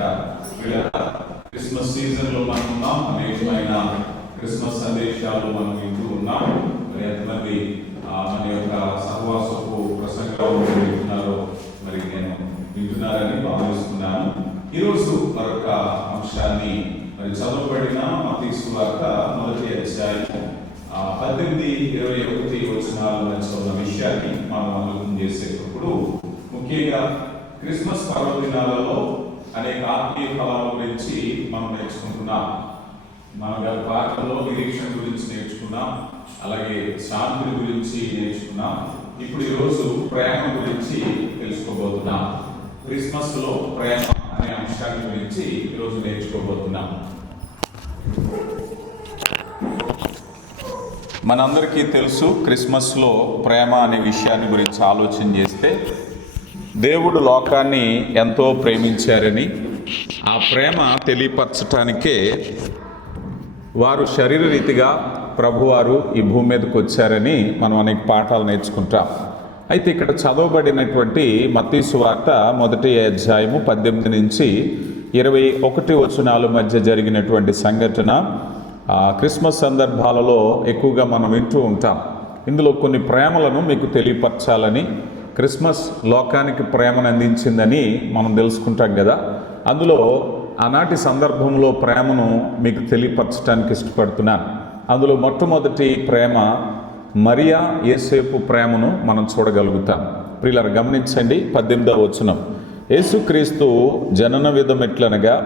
కనుక Christmas season లో మనం ఉన్నాం. అనేకమైన క్రిస్మస్ సందేశాలు మనం వింటూ ఉన్నాం. మరి ఎంతమంది మన యొక్క సహవాసపు ప్రసంగాలు వింటున్నారో మరి నేను వింటున్నారని భావిస్తున్నాను. ఈరోజు మరొక అంశాన్ని మరి చదవబడిన మత్తయి సువార్త 1వ అధ్యాయం 18-21 వచనాల ఉన్న విషయాన్ని మనం ఆలోచన చేసేటప్పుడు ముఖ్యంగా క్రిస్మస్ పర్వదినాలలో అనేక ఆత్మీయ ఫలాల గురించి మనం నేర్చుకుంటున్నాం. మన గత పాఠంలో నిరీక్షణ గురించి నేర్చుకున్నాం, అలాగే శాంతి గురించి నేర్చుకున్నాం. ఇప్పుడు ఈరోజు ప్రేమ గురించి తెలుసుకోబోతున్నాం. క్రిస్మస్ లో ప్రేమ అనే అంశాన్ని గురించి ఈరోజు నేర్చుకోబోతున్నాం. మనందరికీ తెలుసు, క్రిస్మస్లో ప్రేమ అనే విషయాన్ని గురించి ఆలోచన చేస్తే దేవుడు లోకాన్ని ఎంతో ప్రేమించారని, ఆ ప్రేమ తెలియపరచటానికే వారు శరీర రీతిగా ప్రభువారు ఈ భూమి మీదకి వచ్చారని మనం అనేక పాఠాలు నేర్చుకుంటాం. అయితే ఇక్కడ చదవబడినటువంటి మత్తయి సువార్త 1వ అధ్యాయము 18-21 వచనాల మధ్య జరిగినటువంటి సంఘటన క్రిస్మస్ సందర్భాలలో ఎక్కువగా మనం వింటూ ఉంటాం. ఇందులో కొన్ని ప్రేమలను మీకు తెలియపరచాలని, క్రిస్మస్ లోకానికి ప్రేమను అందించిందని మనం తెలుసుకుంటాం కదా. అందులో ఆనాటి సందర్భంలో ప్రేమను మీకు తెలియపరచడానికి ఇష్టపడుతున్నాను. అందులో మొట్టమొదటి ప్రేమ మరియా యేసేపు ప్రేమను మనం చూడగలుగుతాం. ప్రియులారా గమనించండి, 18వ వచనం. యేసుక్రీస్తు జనన విధం ఎట్లనగా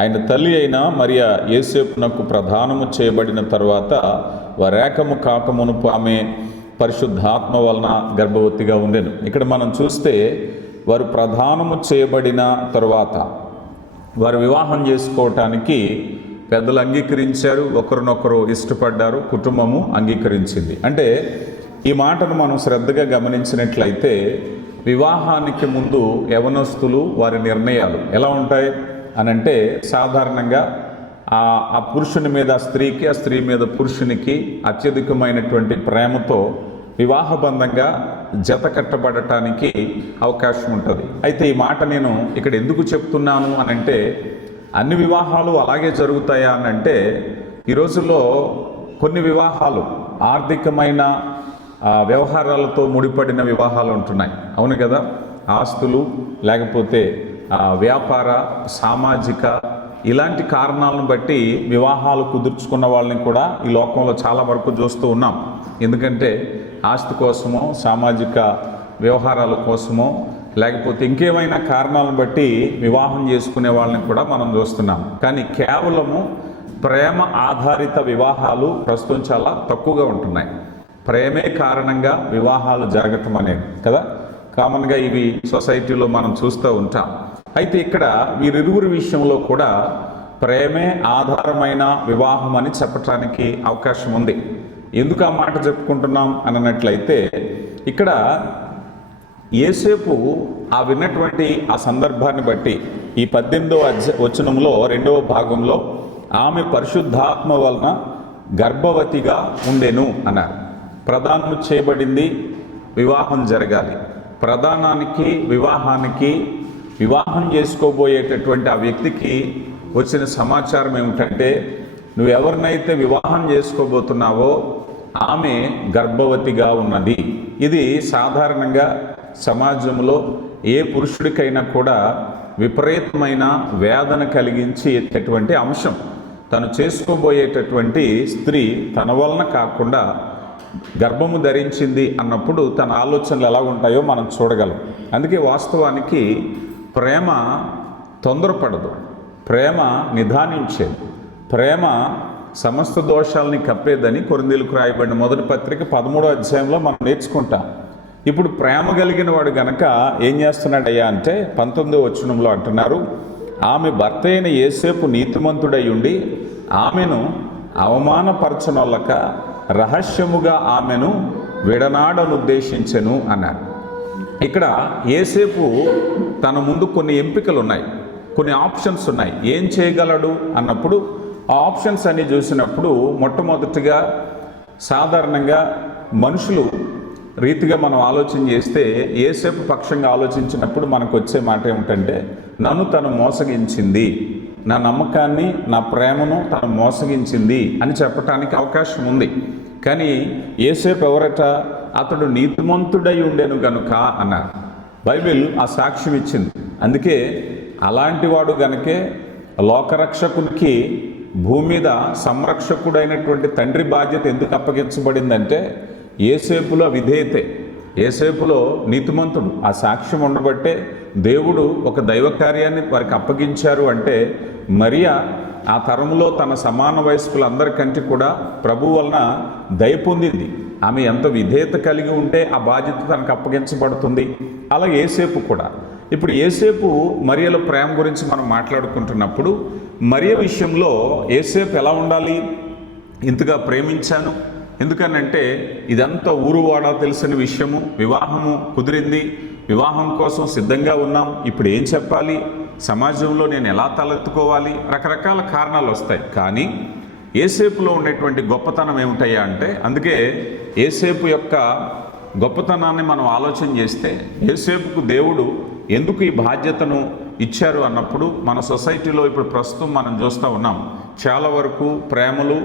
ఆయన తల్లి అయిన మరియా యేసేపునకు ప్రదానము చేయబడిన తర్వాత వరేకము కాకమునుపు ఆమె పరిశుద్ధాత్మ వలన గర్భవతిగా ఉండెను. ఇక్కడ మనం చూస్తే వారు ప్రదానము చేయబడిన తరువాత వారు వివాహం చేసుకోవటానికి పెద్దలు అంగీకరించారు, ఒకరినొకరు ఇష్టపడ్డారు, కుటుంబము అంగీకరించింది. అంటే ఈ మాటను మనం శ్రద్ధగా గమనించినట్లయితే వివాహానికి ముందు యవనస్తులు వారి నిర్ణయాలు ఎలా ఉంటాయి అనంటే, సాధారణంగా ఆ పురుషుని మీద స్త్రీకి, ఆ స్త్రీ మీద పురుషునికి అత్యధికమైనటువంటి ప్రేమతో వివాహబంధంగా జత కట్టబడటానికి అవకాశం ఉంటుంది. అయితే ఈ మాట నేను ఇక్కడ ఎందుకు చెప్తున్నాను అనంటే, అన్ని వివాహాలు అలాగే జరుగుతాయా అనంటే, ఈ రోజుల్లో కొన్ని వివాహాలు ఆర్థికమైన వ్యవహారాలతో ముడిపడిన వివాహాలు ఉంటున్నాయి. అవును కదా. ఆస్తులు, లేకపోతే వ్యాపార, సామాజిక ఇలాంటి కారణాలను బట్టి వివాహాలు కుదుర్చుకున్న వాళ్ళని కూడా ఈ లోకంలో చాలా వరకు చూస్తూ ఉన్నాం. ఎందుకంటే ఆస్తి కోసమో, సామాజిక వ్యవహారాల కోసమో, లేకపోతే ఇంకేమైనా కారణాలను బట్టి వివాహం చేసుకునే వాళ్ళని కూడా మనం చూస్తున్నాం. కానీ కేవలము ప్రేమ ఆధారిత వివాహాలు ప్రస్తుతం చాలా తక్కువగా ఉంటున్నాయి. ప్రేమే కారణంగా వివాహాలు జరగటం అనేది కదా కామన్గా ఇవి సొసైటీలో మనం చూస్తూ ఉంటాం. అయితే ఇక్కడ వీరిరువురి విషయంలో కూడా ప్రేమే ఆధారమైన వివాహం అని చెప్పటానికి అవకాశం ఉంది. ఎందుకు ఆ మాట చెప్పుకుంటున్నాం అన్నట్లయితే, ఇక్కడ యేసేపు విన్నటువంటి ఆ సందర్భాన్ని బట్టి ఈ 18వ వచనంలో 2వ భాగంలో ఆమె పరిశుద్ధాత్మ వలన గర్భవతిగా ఉండెను అన్నారు. ప్రదానం చేయబడింది, వివాహం జరగాలి. ప్రదానానికి, వివాహానికి, వివాహం చేసుకోబోయేటటువంటి ఆ వ్యక్తికి వచ్చిన సమాచారం ఏమిటంటే, నువ్వు ఎవరినైతే వివాహం చేసుకోబోతున్నావో ఆమె గర్భవతిగా ఉన్నది. ఇది సాధారణంగా సమాజంలో ఏ పురుషుడికైనా కూడా విపరీతమైన వేదన కలిగించేటటువంటి అంశం. తను చేసుకోబోయేటటువంటి స్త్రీ తన వలన కాకుండా గర్భము ధరించింది అన్నప్పుడు తన ఆలోచనలు ఎలా ఉంటాయో మనం చూడగలం. అందుకే వాస్తవానికి ప్రేమ తొందరపడదు, ప్రేమ నిదానించేది, ప్రేమ సమస్త దోషాలని కప్పేదని కొరింథీయులకు రాయబడిన 1వ పత్రిక 13వ అధ్యాయంలో మనం నేర్చుకుంటాం. ఇప్పుడు ప్రేమ కలిగిన వాడు గనక ఏం చేస్తున్నాడయ్యా అంటే 19వ వచనంలో అంటున్నారు, ఆమె భర్త అయిన యేసేపు నీతిమంతుడై ఉండి ఆమెను అవమానపరచనొల్లక రహస్యముగా ఆమెను విడనాడనుద్దేశించెను అన్నారు. ఇక్కడ యేసేపు తన ముందు కొన్ని ఎంపికలు ఉన్నాయి, కొన్ని ఆప్షన్స్ ఉన్నాయి. ఏం చేయగలడు అన్నప్పుడు ఆ ఆప్షన్స్ అన్ని చూసినప్పుడు మొట్టమొదటిగా సాధారణంగా మనుషులు రీతిగా మనం ఆలోచన చేస్తే యేసేపు పక్షంగా ఆలోచించినప్పుడు మనకు వచ్చే మాట ఏమిటంటే, నన్ను తను మోసగించింది, నా నమ్మకాన్ని నా ప్రేమను తను మోసగించింది అని చెప్పటానికి అవకాశం ఉంది. కానీ యేసేపు ఎవరట? అతడు నీతిమంతుడై ఉండెను గనుక అన్నారు. బైబిల్ ఆ సాక్ష్యం ఇచ్చింది. అందుకే అలాంటి వాడు గనుకే లోకరక్షకునికి భూమి మీద సంరక్షకుడైనటువంటి తండ్రి బాధ్యత ఎందుకు అప్పగించబడిందంటే, యేసేపులో విధేయతే, యేసేపులో నీతిమంతుడు. ఆ సాక్ష్యం ఉండబట్టే దేవుడు ఒక దైవ కార్యాన్ని వారికి అప్పగించారు. అంటే మరియా ఆ తరంలో తన సమాన వయస్కులందరికంటే కూడా ప్రభు వలన దయ పొందింది. ఆమె ఎంత విధేయత కలిగి ఉంటే ఆ బాధ్యత తనకు అప్పగించబడుతుంది. అలా యేసేపు కూడా. ఇప్పుడు యేసేపు మరియల ప్రేమ గురించి మనం మాట్లాడుకుంటున్నప్పుడు, మరియ విషయంలో యేసేపు ఎలా ఉండాలి? ఇంతగా ప్రేమించాను, ఎందుకనంటే ఇదంతా ఊరువాడా తెలిసిన విషయము, వివాహము కుదిరింది, వివాహం కోసం సిద్ధంగా ఉన్నాం, ఇప్పుడు ఏం చెప్పాలి, సమాజంలో నేను ఎలా తలెత్తుకోవాలి, రకరకాల కారణాలు వస్తాయి. కానీ యేసేపులో ఉండేటువంటి గొప్పతనం ఏమిటయ్యా అంటే, అందుకే యేసేపు యొక్క గొప్పతనాన్ని మనం ఆలోచన చేస్తే, యేసేపుకు దేవుడు ఎందుకు ఈ బాధ్యతను ఇచ్చారు అన్నప్పుడు, మన సొసైటీలో ఇప్పుడు ప్రస్తుతం మనం చూస్తూ ఉన్నాం, చాలా వరకు ప్రేమలు,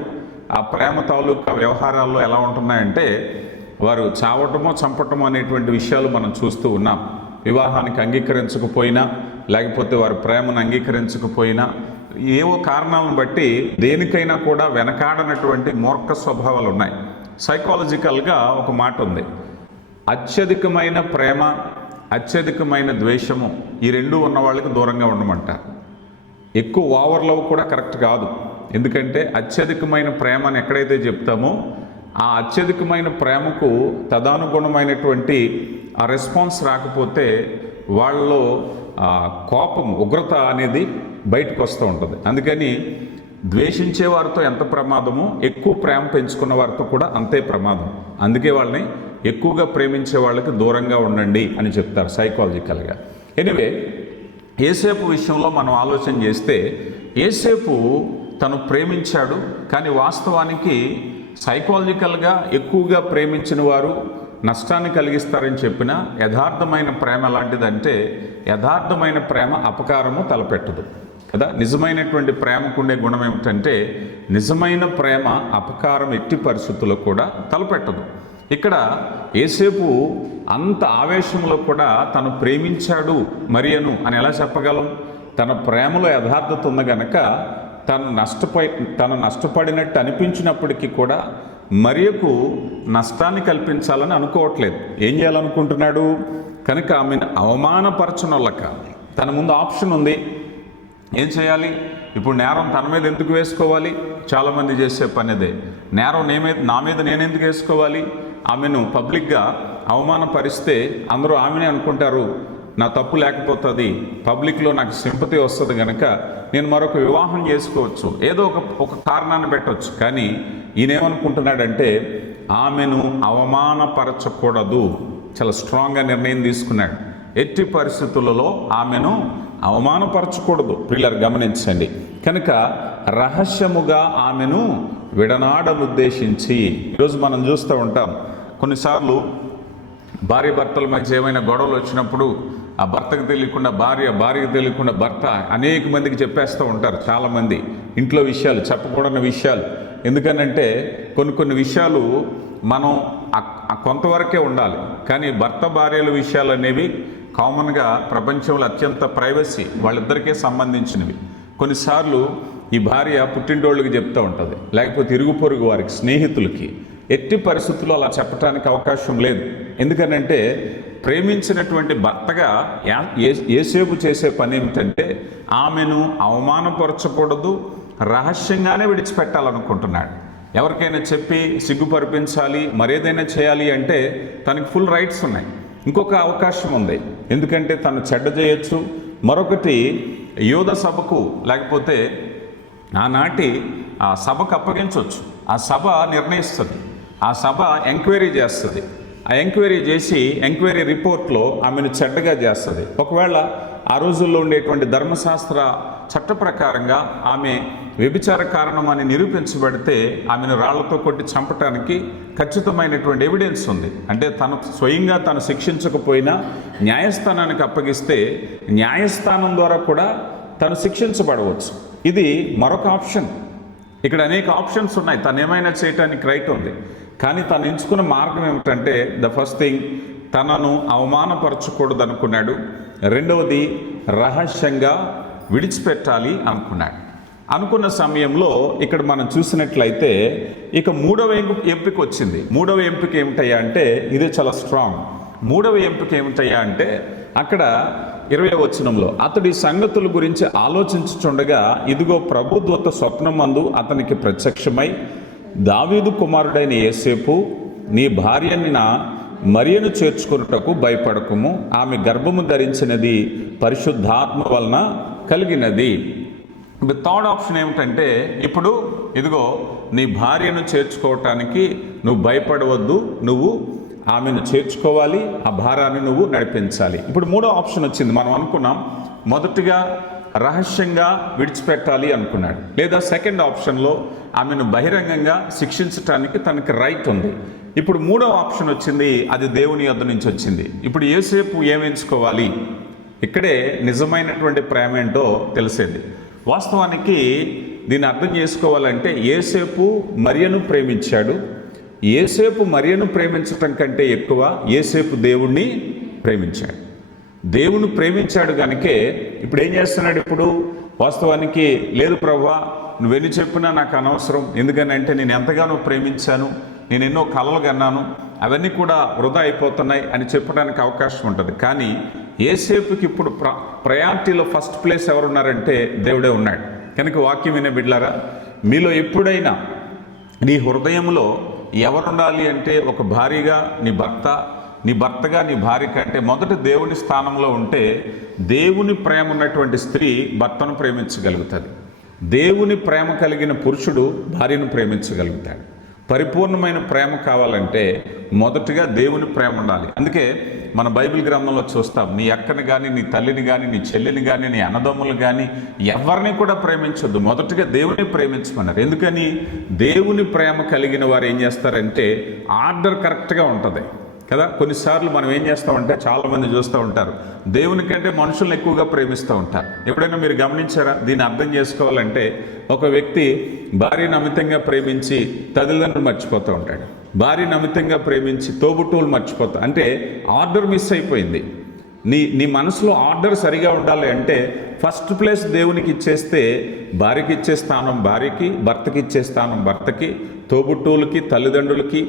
ఆ ప్రేమ తాలూకా వ్యవహారాల్లో ఎలా ఉంటున్నాయంటే, వారు చావటమో చంపటమో అనేటువంటి విషయాలు మనం చూస్తూ ఉన్నాం. వివాహానికి అంగీకరించకపోయినా, లేకపోతే వారి ప్రేమను అంగీకరించకపోయినా, ఏవో కారణాలను బట్టి దేనికైనా కూడా వెనకాడనటువంటి మూర్ఖ స్వభావాలు ఉన్నాయి. సైకాలజికల్గా ఒక మాట ఉంది, అత్యధికమైన ప్రేమ, అత్యధికమైన ద్వేషము, ఈ రెండు ఉన్న వాళ్ళకి దూరంగా ఉండమంటారు. ఎక్కువ ఓవర్ లవ్ కూడా కరెక్ట్ కాదు. ఎందుకంటే అత్యధికమైన ప్రేమను ఎక్కడైతే చెప్తామో, ఆ అత్యధికమైన ప్రేమకు తదానుగుణమైనటువంటి ఆ రెస్పాన్స్ రాకపోతే వాళ్ళలో కోపం, ఉగ్రత అనేది బయటకు వస్తూ ఉంటుంది. అందుకని ద్వేషించే వారితో ఎంత ప్రమాదమో, ఎక్కువ ప్రేమ పెంచుకున్న వారితో కూడా అంతే ప్రమాదం. అందుకే వాళ్ళని ఎక్కువగా ప్రేమించే వాళ్ళకి దూరంగా ఉండండి అని చెప్తారు సైకాలజికల్గా. ఎనివే, యేసేపు విషయంలో మనం ఆలోచన చేస్తే, యేసేపు తను ప్రేమించాడు, కానీ వాస్తవానికి సైకాలజికల్గా ఎక్కువగా ప్రేమించిన వారు నష్టాన్ని కలిగిస్తారని చెప్పిన యథార్థమైన ప్రేమ ఎలాంటిదంటే, యథార్థమైన ప్రేమ అపకారము తలపెట్టదు కదా. నిజమైనటువంటి ప్రేమకు ఉండే గుణం ఏమిటంటే, నిజమైన ప్రేమ అపకారం ఎట్టి పరిస్థితుల్లో కూడా తలపెట్టదు. ఇక్కడ యేసేపు అంత ఆవేశంలో కూడా తను ప్రేమించాడు మరియను అని ఎలా చెప్పగలం? తన ప్రేమలో యథార్థత ఉంది గనక తను నష్టపడినట్టు అనిపించినప్పటికీ కూడా మరియకు నష్టాన్ని కల్పించాలని అనుకోవట్లేదు. ఏం చేయాలనుకుంటున్నాడు? కనుక ఆమెను అవమానపరచనొల్లక తన ముందు ఆప్షన్ ఉంది. ఏం చేయాలి? ఇప్పుడు నేరం తన మీద ఎందుకు వేసుకోవాలి? చాలామంది చేసే పనిదే. నేరం నా మీద నేను ఎందుకు వేసుకోవాలి? ఆమెను పబ్లిక్గా అవమానపరిస్తే అందరూ ఆమెనే అనుకుంటారు, నా తప్పు లేకపోతుంది, పబ్లిక్లో నాకు సింపతి వస్తుంది కనుక నేను మరొక వివాహం చేసుకోవచ్చు, ఏదో ఒక కారణాన్ని పెట్టవచ్చు. కానీ ఈయనేమనుకుంటున్నాడంటే, ఆమెను అవమానపరచకూడదు. చాలా స్ట్రాంగ్గా నిర్ణయం తీసుకున్నాడు. ఎట్టి పరిస్థితులలో ఆమెను అవమానపరచకూడదు. పిల్లలు గమనించండి. కనుక రహస్యముగా ఆమెను విడనాడనుద్దేశించి, ఈరోజు మనం చూస్తూ ఉంటాం, కొన్నిసార్లు భార్య భర్తల మధ్య ఏమైనా గొడవలు వచ్చినప్పుడు ఆ భర్తకు తెలియకుండా భార్యకు తెలియకుండా భర్త అనేక మందికి చెప్పేస్తూ ఉంటారు. చాలామంది ఇంట్లో విషయాలు, చెప్పకూడని విషయాలు. ఎందుకనంటే కొన్ని విషయాలు మనం కొంతవరకే ఉండాలి. కానీ భర్త భార్యల విషయాలు అనేవి కామన్గా ప్రపంచంలో అత్యంత ప్రైవసీ, వాళ్ళిద్దరికీ సంబంధించినవి. కొన్నిసార్లు ఈ భార్య పుట్టింటోళ్ళకి చెప్తూ ఉంటుంది, లేకపోతే ఇరుగు పొరుగు వారికి, స్నేహితులకి. ఎట్టి పరిస్థితుల్లో అలా చెప్పడానికి అవకాశం లేదు. ఎందుకనంటే ప్రేమించినటువంటి భర్తగా యేసేపు చేసే పని ఏమిటంటే, ఆమెను అవమానపరచకూడదు, రహస్యంగానే విడిచిపెట్టాలనుకుంటున్నాడు. ఎవరికైనా చెప్పి సిగ్గుపరిపించాలి, మరేదైనా చేయాలి అంటే తనకి ఫుల్ రైట్స్ ఉన్నాయి. ఇంకొక అవకాశం ఉంది, ఎందుకంటే తను చెడ్డ చేయొచ్చు. మరొకటి, యోధ సభకు లేకపోతే ఆనాటి ఆ సభకు అప్పగించవచ్చు. ఆ సభ నిర్ణయిస్తుంది, ఆ సభ ఎంక్వైరీ చేస్తుంది. ఆ ఎంక్వైరీ చేసి ఎంక్వైరీ రిపోర్ట్లో ఆమెను చెడ్డగా చేస్తుంది. ఒకవేళ ఆ రోజుల్లో ఉండేటువంటి ధర్మశాస్త్ర చట్ట ప్రకారంగా ఆమె వ్యభిచార కారణమని నిరూపించబడితే ఆమెను రాళ్లతో కొట్టి చంపటానికి ఖచ్చితమైనటువంటి ఎవిడెన్స్ ఉంది. అంటే తను స్వయంగా తను శిక్షించకపోయినా న్యాయస్థానానికి అప్పగిస్తే న్యాయస్థానం ద్వారా కూడా తను శిక్షించబడవచ్చు. ఇది మరొక ఆప్షన్. ఇక్కడ అనేక ఆప్షన్స్ ఉన్నాయి. తను ఏమైనా చేయటానికి రైట్ ఉంది. కానీ తను ఎంచుకున్న మార్గం ఏమిటంటే ద ఫస్ట్ థింగ్, తనను అవమానపరచకూడదు అనుకున్నాడు. రెండవది, రహస్యంగా విడిచిపెట్టాలి అనుకున్నాడు. అనుకున్న సమయంలో ఇక్కడ మనం చూసినట్లయితే ఇక మూడవ ఎంపిక వచ్చింది. మూడవ ఎంపిక ఏమిటయ్యా అంటే ఇదే చాలా స్ట్రాంగ్. మూడవ ఎంపిక ఏమిటయ్యా అంటే అక్కడ 20వ వచనంలో, అతడి సంగతుల గురించి ఆలోచించుచుండగా ఇదిగో ప్రభుదూత స్వప్నమందు అతనికి ప్రత్యక్షమై, దావీదు కుమారుడైన యోసేపు, నీ భార్యని నా మరియను చేర్చుకొనుటకు భయపడకుము, ఆమె గర్భము ధరించినది పరిశుద్ధాత్మ వలన కలిగినది. థర్డ్ ఆప్షన్ ఏమిటంటే ఇప్పుడు ఇదిగో నీ భార్యను చేర్చుకోవటానికి నువ్వు భయపడవద్దు, నువ్వు ఆమెను చేర్చుకోవాలి, ఆ భారాన్ని నువ్వు నడిపించాలి. ఇప్పుడు మూడో ఆప్షన్ వచ్చింది. మనం అనుకున్నాం మొదటిగా రహస్యంగా విడిచిపెట్టాలి అనుకున్నాడు, లేదా సెకండ్ ఆప్షన్లో ఆమెను బహిరంగంగా శిక్షించటానికి తనకి రైట్ ఉంది. ఇప్పుడు మూడో ఆప్షన్ వచ్చింది, అది దేవుని యొద్ద నుంచి వచ్చింది. ఇప్పుడు యోసేపు ఏమెంచుకోవాలి? ఇక్కడే నిజమైనటువంటి ప్రేమ ఏంటో తెలిసేది. వాస్తవానికి దీన్ని అర్థం చేసుకోవాలంటే యోసేపు మరియను ప్రేమించాడు. యోసేపు మరియను ప్రేమించటం కంటే ఎక్కువ యోసేపు దేవుణ్ణి ప్రేమించాడు. దేవుని ప్రేమించాడు కనుకే ఇప్పుడు ఏం చేస్తున్నాడు? ఇప్పుడు వాస్తవానికి లేదు ప్రభువా, నువ్వెన్ని చెప్పినా నాకు అనవసరం, ఎందుకనంటే నేను ఎంతగానో ప్రేమించాను, నేను ఎన్నో కలలు కన్నాను, అవన్నీ కూడా వృధా అయిపోతున్నాయి అని చెప్పడానికి అవకాశం ఉంటుంది. కానీ యోసేపుకి ఇప్పుడు ప్రయారిటీలో ఫస్ట్ ప్లేస్ ఎవరున్నారంటే దేవుడే ఉన్నాడు. కనుక వాక్యం వినే బిడ్డలారా, మీలో ఎప్పుడైనా నీ హృదయంలో ఎవరుండాలి అంటే ఒక భార్యగా నీ భర్త, నీ భర్తగా నీ భార్య కంటే మొదట దేవుని స్థానంలో ఉంటే దేవుని ప్రేమ ఉన్నటువంటి స్త్రీ భర్తను ప్రేమించగలుగుతుంది. దేవుని ప్రేమ కలిగిన పురుషుడు భార్యను ప్రేమించగలుగుతాడు. పరిపూర్ణమైన ప్రేమ కావాలంటే మొదటిగా దేవుని ప్రేమ ఉండాలి. అందుకే మన బైబిల్ గ్రంథంలో చూస్తాం, నీ అక్కని కానీ, నీ తల్లిని కానీ, నీ చెల్లిని కానీ, నీ అన్నదమ్ములు కానీ ఎవరిని కూడా ప్రేమించొద్దు, మొదటిగా దేవుని ప్రేమించమన్నారు. ఎందుకని? దేవుని ప్రేమ కలిగిన వారు ఏం చేస్తారంటే ఆర్డర్ కరెక్ట్గా ఉంటుంది కదా. కొన్నిసార్లు మనం ఏం చేస్తామంటే చాలామంది చూస్తూ ఉంటారు, దేవుని కంటే మనుషులను ఎక్కువగా ప్రేమిస్తూ ఉంటారు. ఎప్పుడైనా మీరు గమనించారా? దీన్ని అర్థం చేసుకోవాలంటే ఒక వ్యక్తి భార్యను అమితంగా ప్రేమించి తల్లిదండ్రులు మర్చిపోతూ ఉంటాడు, భార్యను అమితంగా ప్రేమించి తోబుట్టువులు మర్చిపోతా, అంటే ఆర్డర్ మిస్ అయిపోయింది. నీ మనసులో ఆర్డర్ సరిగా ఉండాలి అంటే ఫస్ట్ ప్లేస్ దేవునికి ఇచ్చేస్తే భార్యకి ఇచ్చే స్థానం భార్యకి, భర్తకి ఇచ్చే స్థానం భర్తకి, తోబుట్టువులకి, తల్లిదండ్రులకి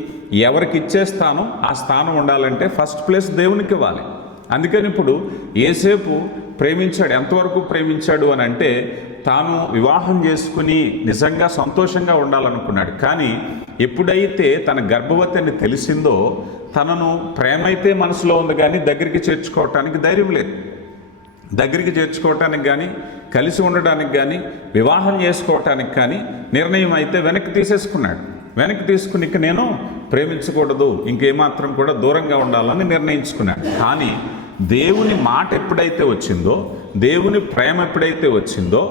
ఎవరికి ఇచ్చే స్థానం ఆ స్థానం ఉండాలంటే ఫస్ట్ ప్లేస్ దేవునికి ఇవ్వాలి. అందుకని ఇప్పుడు యోసేపు ప్రేమించాడు. ఎంతవరకు ప్రేమించాడు అని అంటే తాను వివాహం చేసుకుని నిజంగా సంతోషంగా ఉండాలనుకున్నాడు. కానీ ఎప్పుడైతే తన గర్భవతి అని తెలిసిందో తనను ప్రేమ అయితే మనసులో ఉంది, కానీ దగ్గరికి చేర్చుకోవటానికి ధైర్యం లేదు. దగ్గరికి చేర్చుకోవటానికి కానీ, కలిసి ఉండడానికి కానీ, వివాహం చేసుకోవటానికి కానీ నిర్ణయం అయితే వెనక్కి తీసేసుకున్నాడు. వెనక్కి తీసుకుని ఇక నేను ప్రేమించకూడదు, ఇంకేమాత్రం కూడా దూరంగా ఉండాలని నిర్ణయించుకున్నాడు. కానీ దేవుని మాట ఎప్పుడైతే వచ్చిందో, దేవుని ప్రేమ ఎప్పుడైతే వచ్చిందో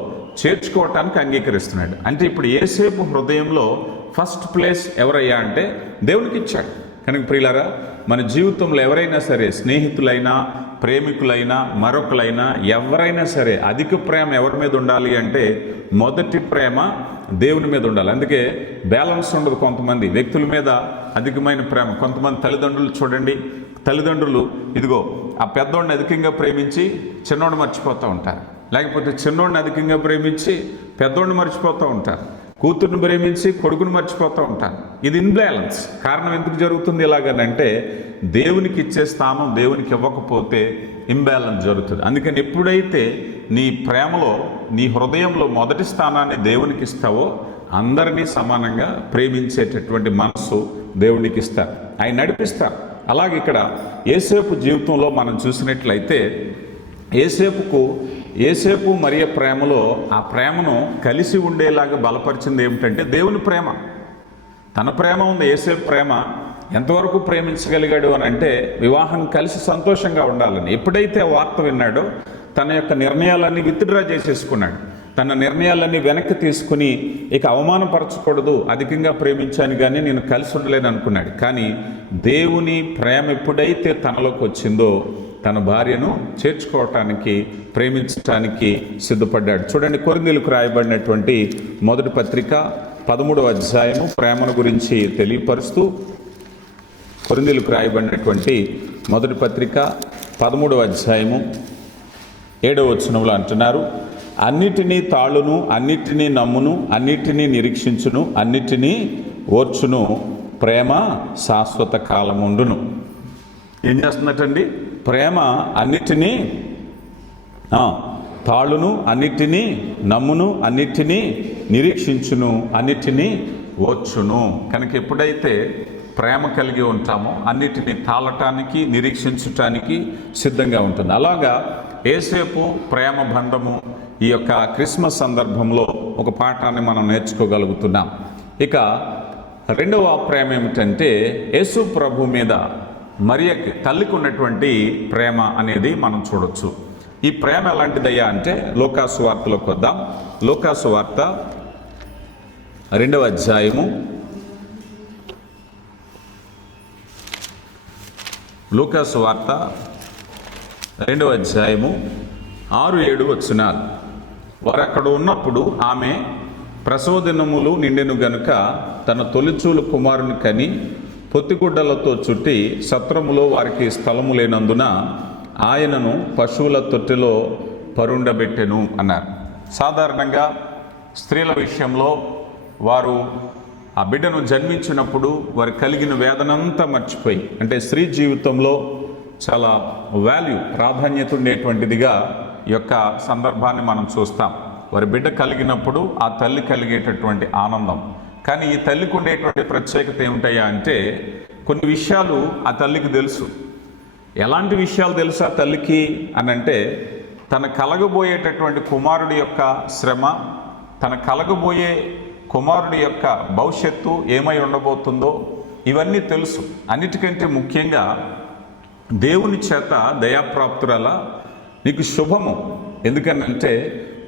చేర్చుకోవటానికి అంగీకరిస్తున్నాడు. అంటే ఇప్పుడు యోసేపు హృదయంలో ఫస్ట్ ప్లేస్ ఎవరయ్యా అంటే దేవునికి ఇచ్చాడు. కనుక ప్రియులారా, మన జీవితంలో ఎవరైనా సరే, స్నేహితులైనా, ప్రేమికులైనా, మరొకలైనా, ఎవరైనా సరే అధిక ప్రేమ ఎవరి మీద ఉండాలి అంటే మొదటి ప్రేమ దేవుని మీద ఉండాలి. అందుకే బ్యాలెన్స్ ఉండదు. కొంతమంది వ్యక్తుల మీద అధికమైన ప్రేమ, కొంతమంది తల్లిదండ్రులు చూడండి, తల్లిదండ్రులు ఇదిగో ఆ పెద్దోడిని అధికంగా ప్రేమించి చిన్నోడిని మర్చిపోతూ ఉంటారు, లేకపోతే చిన్నోడిని అధికంగా ప్రేమించి పెద్దోడిని మర్చిపోతూ ఉంటారు, కూతుర్ని ప్రేమించి కొడుకుని మర్చిపోతూ ఉంటారు. ఇది ఇన్బ్యాలెన్స్. కారణం ఎందుకు జరుగుతుంది ఇలాగనంటే దేవునికి ఇచ్చే స్థానం దేవునికి ఇవ్వకపోతే ఇంబ్యాలెన్స్ జరుగుతుంది. అందుకని ఎప్పుడైతే నీ ప్రేమలో, నీ హృదయంలో మొదటి స్థానాన్ని దేవునికి ఇస్తావో అందరినీ సమానంగా ప్రేమించేటటువంటి మనస్సు దేవునికి ఇస్తారు, ఆయన నడిపిస్తారు. అలాగే ఇక్కడ యోసేపు జీవితంలో మనం చూసినట్లయితే యోసేపు మరియ ప్రేమలో ఆ ప్రేమను కలిసి ఉండేలాగా బలపరిచింది ఏమిటంటే దేవుని ప్రేమ. తన ప్రేమ ఉంది, యోసేపు ప్రేమ. ఎంతవరకు ప్రేమించగలిగాడు అని అంటే వివాహం కలిసి సంతోషంగా ఉండాలని. ఎప్పుడైతే వార్త విన్నాడో తన యొక్క నిర్ణయాలన్నీ విత్డ్రా చేసేసుకున్నాడు. తన నిర్ణయాలన్నీ వెనక్కి తీసుకుని ఇక అవమానపరచకూడదు, అధికంగా ప్రేమించాను కానీ నేను కలిసి ఉండలేను అనుకున్నాడు. కానీ దేవుని ప్రేమ ఎప్పుడైతే తనలోకి వచ్చిందో తన భార్యను చేర్చుకోవటానికి, ప్రేమించటానికి సిద్ధపడ్డాడు. చూడండి, కొరింథీయులకు రాయబడినటువంటి మొదటి పత్రిక 13వ అధ్యాయము ప్రేమను గురించి తెలియపరుస్తూ, కొరింథీయులకు రాయబడినటువంటి మొదటి పత్రిక 13వ అధ్యాయము 7వ వచనంలో అంటున్నారు, అన్నిటినీ తాళును, అన్నిటినీ నమ్మును, అన్నిటినీ నిరీక్షించును, అన్నిటినీ ఓర్చును, ప్రేమ శాశ్వత కాలముండును. ఏం చేస్తున్నట్టండి? ప్రేమ అన్నిటినీ తాళును, అన్నిటినీ నమ్మును, అన్నిటినీ నిరీక్షించును, అన్నిటినీ ఓర్చును. కనుక ఎప్పుడైతే ప్రేమ కలిగి ఉంటామో అన్నిటినీ తాళటానికి, నిరీక్షించటానికి సిద్ధంగా ఉంటుంది. అలాగా యేసేపు ప్రేమ బంధము ఈ యొక్క క్రిస్మస్ సందర్భంలో ఒక పాఠాన్ని మనం నేర్చుకోగలుగుతున్నాం. ఇక రెండవ ప్రేమ ఏమిటంటే యేసు ప్రభు మీద మరియకి తల్లికి ఉన్నటువంటి ప్రేమ అనేది మనం చూడొచ్చు. ఈ ప్రేమ ఎలాంటిదయ్యా అంటే లూకాసు వార్తలోకి వద్దాం. లూకాసు వార్త 2వ అధ్యాయము, లూకాసు వార్త 2వ అధ్యాయము 6-7 వచనాలు. వారు అక్కడ ఉన్నప్పుడు ఆమె ప్రసవ దినములు నిండెను గనుక తన తొలిచూలు కుమారుని కని పొత్తిగుడ్డలతో చుట్టి సత్రములో వారికి స్థలము లేనందున ఆయనను పశువుల తొట్టెలో పరుండబెట్టెను అన్నారు. సాధారణంగా స్త్రీల విషయంలో వారు ఆ బిడ్డను జన్మించినప్పుడు వారు కలిగిన వేదనంతా మర్చిపోయి, అంటే స్త్రీ జీవితంలో చాలా ప్రాధాన్యత ఉండేటువంటిదిగా ఈ యొక్క సందర్భాన్ని మనం చూస్తాం. వారి బిడ్డ కలిగినప్పుడు ఆ తల్లి కలిగేటటువంటి ఆనందం. కానీ ఈ తల్లికి ఉండేటువంటి ప్రత్యేకత ఏమిటయ్యా అంటే కొన్ని విషయాలు ఆ తల్లికి తెలుసు. ఎలాంటి విషయాలు తెలుసు ఆ తల్లికి అని అంటే, తన కలగబోయేటటువంటి కుమారుడి యొక్క శ్రమ, తన కలగబోయే కుమారుడి యొక్క భవిష్యత్తు ఏమై ఉండబోతుందో ఇవన్నీ తెలుసు. అన్నిటికంటే ముఖ్యంగా దేవుని చేత దయాప్రాప్తురాల నీకు శుభము, ఎందుకనంటే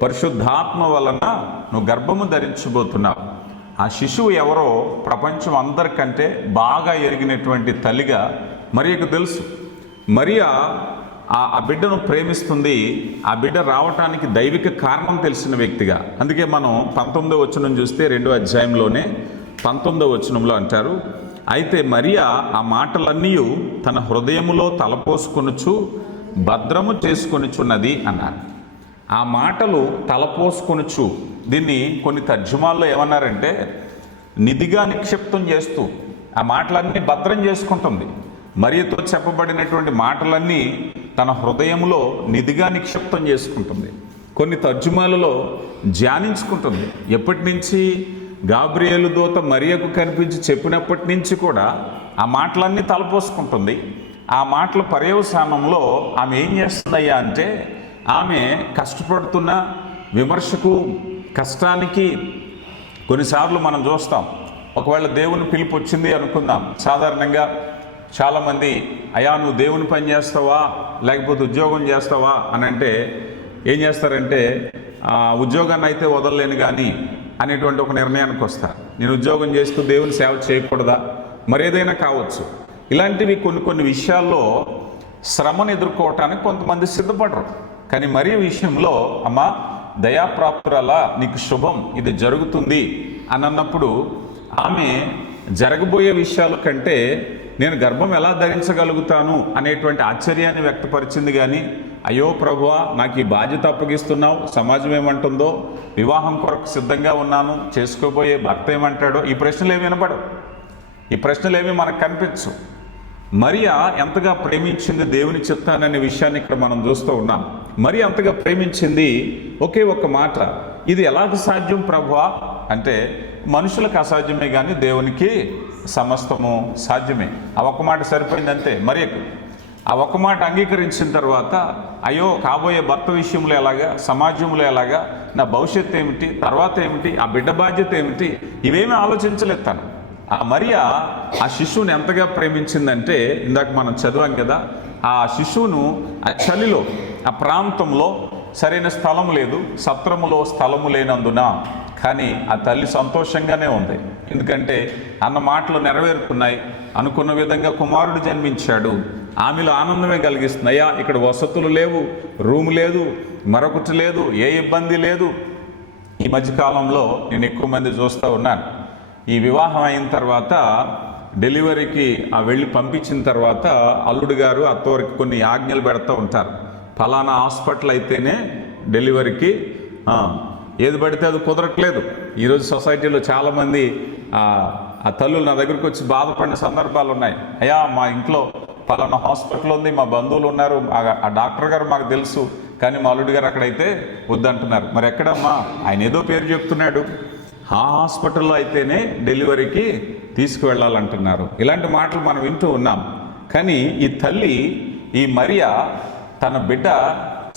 పరిశుద్ధాత్మ వలన నువ్వు గర్భము ధరించబోతున్నావు. ఆ శిశువు ఎవరో ప్రపంచం అందరికంటే బాగా ఎరిగినటువంటి తల్లిగా మరియకు తెలుసు. మరియా ఆ బిడ్డను ప్రేమిస్తుంది. ఆ బిడ్డ రావటానికి దైవిక కారణం తెలిసిన వ్యక్తిగా. అందుకే మనం 19వ వచనం చూస్తే 2వ అధ్యాయంలోనే 19వ వచనంలో అంటారు, అయితే మరియా ఆ మాటలన్నీ తన హృదయములో తలపోసుకొనుచు భద్రము చేసుకొనుచున్నది అన్నారు. ఆ మాటలు తలపోసుకొనుచు, దీన్ని కొన్ని తర్జుమాల్లో ఏమన్నారంటే నిధిగా నిక్షిప్తం చేస్తూ ఆ మాటలన్నీ భద్రం చేసుకుంటుంది. మరియతో చెప్పబడినటువంటి మాటలన్నీ తన హృదయంలో నిధిగా నిక్షిప్తం చేసుకుంటుంది. కొన్ని తర్జుమాలలో ధ్యానించుకుంటుంది. ఎప్పటి నుంచి గాబ్రియేలు దూత మరియకు కనిపించి చెప్పినప్పటి నుంచి కూడా ఆ మాటలన్నీ తలపోసుకుంటుంది. ఆ మాటల పర్యవసానంలో ఆమె ఏం చేస్తుందయ్యా అంటే, ఆమె కష్టపడుతున్న విమర్శకు, కష్టానికి కొన్నిసార్లు మనం చూస్తాం. ఒకవేళ దేవుని పిలుపు వచ్చింది అనుకుందాం. సాధారణంగా చాలామంది అయ్యా నువ్వు దేవుని పని చేస్తావా లేకపోతే ఉద్యోగం చేస్తావా అని అంటే ఏం చేస్తారంటే ఉద్యోగాన్ని అయితే వదలలేను కానీ అనేటువంటి ఒక నిర్ణయానికి వస్తారు. నేను ఉద్యోగం చేస్తూ దేవుని సేవ చేయకూడదా, మరేదైనా కావచ్చు. ఇలాంటివి కొన్ని విషయాల్లో శ్రమను ఎదుర్కోవటానికి కొంతమంది సిద్ధపడరు. కానీ మరి విషయంలో అమ్మా దయాప్రాప్తురాలా నీకు శుభం, ఇది జరుగుతుంది అని అన్నప్పుడు ఆమె జరగబోయే విషయాల కంటే నేను గర్భం ఎలా ధరించగలుగుతాను అనేటువంటి ఆశ్చర్యాన్ని వ్యక్తపరిచింది. కానీ అయ్యో ప్రభువా నాకు ఈ బాధ్యత అప్పగిస్తున్నావు, సమాజం ఏమంటుందో, వివాహం కొరకు సిద్ధంగా ఉన్నాను, చేసుకోబోయే భర్త ఏమంటాడో, ఈ ప్రశ్నలు ఏమి వినపడవు, ఈ ప్రశ్నలు ఏమి మనకు కనిపించవు. మరియా ఎంతగా ప్రేమించింది దేవుని చిత్తాననే విషయాన్ని ఇక్కడ మనం చూస్తూ ఉన్నాం. మరి అంతగా ప్రేమించింది ఒకే ఒక్క మాట, ఇది ఎలాగ సాధ్యం ప్రభువా అంటే మనుషులకు అసాధ్యమే కానీ దేవునికి సమస్తము సాధ్యమే. ఆ ఒక్క మాట సరిపోయిందంతే. మరి ఆ ఒక్క మాట అంగీకరించిన తర్వాత అయ్యో కాబోయే భర్త విషయంలో ఎలాగా, సమాజంలో ఎలాగా, నా భవిష్యత్తు ఏమిటి, తర్వాత ఏమిటి, ఆ బిడ్డ బాధ్యత ఏమిటి, ఇవేమీ ఆలోచించలేదు తను. ఆ మరియా ఆ శిశువుని ఎంతగా ప్రేమించిందంటే ఇందాక మనం చదివాం కదా, ఆ శిశువును ఆ చలిలో, ఆ ప్రాంతంలో సరైన స్థలం లేదు, సత్రములో స్థలము లేనందున. కానీ ఆ తల్లి సంతోషంగానే ఉంది, ఎందుకంటే అన్న మాటలు నెరవేరుతున్నాయి. అనుకున్న విధంగా కుమారుడు జన్మించాడు. ఆమెలో ఆనందమే కలిగిస్తుంది. అయ్యా, ఇక్కడ వసతులు లేవు, రూమ్ లేదు, మరొకటి లేదు, ఏ ఇబ్బంది లేదు. ఈ మధ్యకాలంలో నేను ఎక్కువ మంది చూస్తూ ఉన్నాను, ఈ వివాహం అయిన తర్వాత డెలివరీకి వెళ్ళి పంపించిన తర్వాత అల్లుడు గారు అత్తవారికి కొన్ని ఆజ్ఞలు పెడతా ఉంటారు. ఫలానా హాస్పిటల్ అయితేనే డెలివరీకి, ఏది పడితే అది కుదరట్లేదు. ఈరోజు సొసైటీలో చాలామంది ఆ తల్లులు నా దగ్గరికి వచ్చి బాధపడిన సందర్భాలు ఉన్నాయి. అయ్యా, మా ఇంట్లో ఫలానా హాస్పిటల్ ఉంది, మా బంధువులు ఉన్నారు, ఆ డాక్టర్ గారు మాకు తెలుసు, కానీ మా అల్లుడు గారు అక్కడైతే వద్దంటున్నారు. మరి ఎక్కడమ్మా? ఆయన ఏదో పేరు చెప్తున్నాడు, ఆ హాస్పిటల్లో అయితేనే డెలివరీకి తీసుకువెళ్ళాలంటున్నారు. ఇలాంటి మాటలు మనం వింటూ ఉన్నాం. కానీ ఈ తల్లి, ఈ మరియా, తన బిడ్డ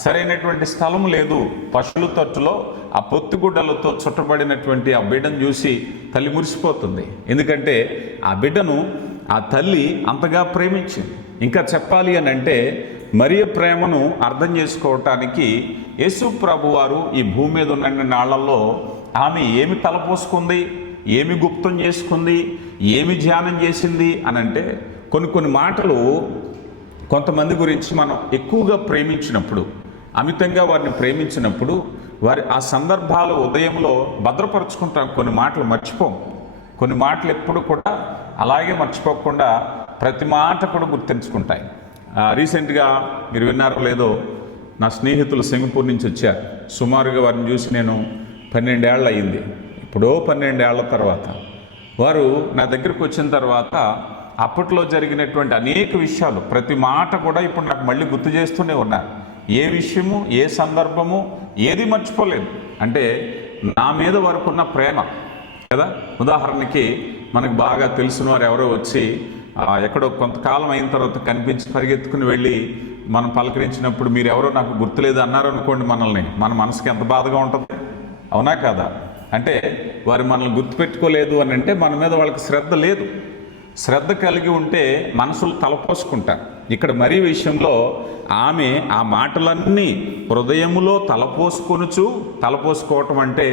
సరైనటువంటి స్థలము లేదు, పశువుల తట్టులో ఆ పొత్తిగుడ్డలతో చుట్టబడినటువంటి ఆ బిడ్డను చూసి తల్లి మురిసిపోతుంది. ఎందుకంటే ఆ బిడ్డను ఆ తల్లి అంతగా ప్రేమించింది. ఇంకా చెప్పాలి అని అంటే మరియ ప్రేమను అర్థం చేసుకోవటానికి యేసు ప్రభువారు ఈ భూమి మీద ఉన్న నాళ్లలో ఆమె ఏమి తలపోసుకుంది, ఏమి గుప్తం చేసుకుంది, ఏమి ధ్యానం చేసింది అని అంటే కొన్ని మాటలు కొంతమంది గురించి మనం ఎక్కువగా ప్రేమించినప్పుడు, అమితంగా వారిని ప్రేమించినప్పుడు వారి ఆ సందర్భాలు ఉదయంలో భద్రపరుచుకుంటాం. కొన్ని మాటలు మర్చిపోం. కొన్ని మాటలు ఎప్పుడు కూడా అలాగే మర్చిపోకుండా ప్రతి మాట కూడా గుర్తుంచుకుంటాయి. రీసెంట్గా మీరు విన్నారో లేదో, నా స్నేహితులు సింగపూర్ నుంచి వచ్చారు. సుమారుగా వారిని చూసి నేను 12 ఏళ్ళు అయింది. ఇప్పుడో 12 ఏళ్ల తర్వాత వారు నా దగ్గరికి వచ్చిన తర్వాత అప్పట్లో జరిగినటువంటి అనేక విషయాలు, ప్రతి మాట కూడా ఇప్పుడు నాకు మళ్ళీ గుర్తు చేస్తూనే ఉన్నారు. ఏ విషయము, ఏ సందర్భము, ఏది మర్చిపోలేదు. అంటే నా మీద వారికి ఉన్న ప్రేమ కదా. ఉదాహరణకి మనకు బాగా తెలిసిన వారు ఎవరో వచ్చి ఎక్కడో కొంతకాలం అయిన తర్వాత కనిపించి పరిగెత్తుకుని వెళ్ళి మనం పలకరించినప్పుడు మీరు ఎవరో నాకు గుర్తులేదు అన్నారు అనుకోండి, మన మనసుకి ఎంత బాధగా ఉంటుంది, అవునా కాదా? అంటే వారు మనల్ని గుర్తుపెట్టుకోలేదు అని అంటే మన మీద వాళ్ళకి శ్రద్ధ లేదు. శ్రద్ధ కలిగి ఉంటే మనసులు తలపోసుకుంటారు. ఇక్కడ మరీ విషయంలో ఆమె ఆ మాటలన్నీ హృదయములో తలపోసుకోవటం అంటే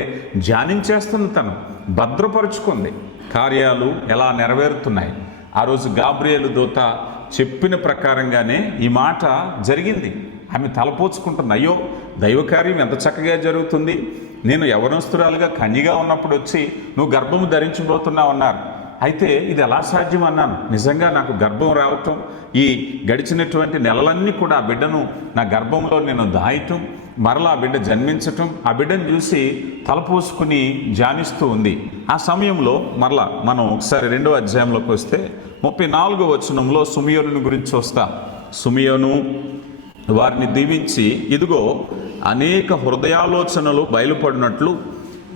ధ్యానించేస్తుంది, తను భద్రపరుచుకుంది. కార్యాలు ఎలా నెరవేరుతున్నాయి. ఆ రోజు గాబ్రియేలు దూత చెప్పిన ప్రకారంగానే ఈ మాట జరిగింది. ఆమె తలపోచుకుంటుంది. అయ్యో, దైవకార్యం ఎంత చక్కగా జరుగుతుంది, నేను యవనస్తురాలుగా కన్యగా ఉన్నప్పుడు వచ్చి నువ్వు గర్భము ధరించబోతున్నావు అన్నారు. అయితే ఇది ఎలా సాధ్యం అన్నాను. నిజంగా నాకు గర్భం రావటం, ఈ గడిచినటువంటి నెలలన్నీ కూడా ఆ బిడ్డను నా గర్భంలో నేను దాయటం, మరలా ఆ బిడ్డ జన్మించటం, ఆ బిడ్డను చూసి తలపోసుకుని ధ్యానిస్తూ ఉంది. ఆ సమయంలో మరలా మనం ఒకసారి 2వ అధ్యాయంలోకి వస్తే 34వ వచనంలో సుమియోను గురించి వస్తాం. సుమియోను వారిని దీవించి, ఇదిగో అనేక హృదయాలోచనలు బయలుపడినట్లు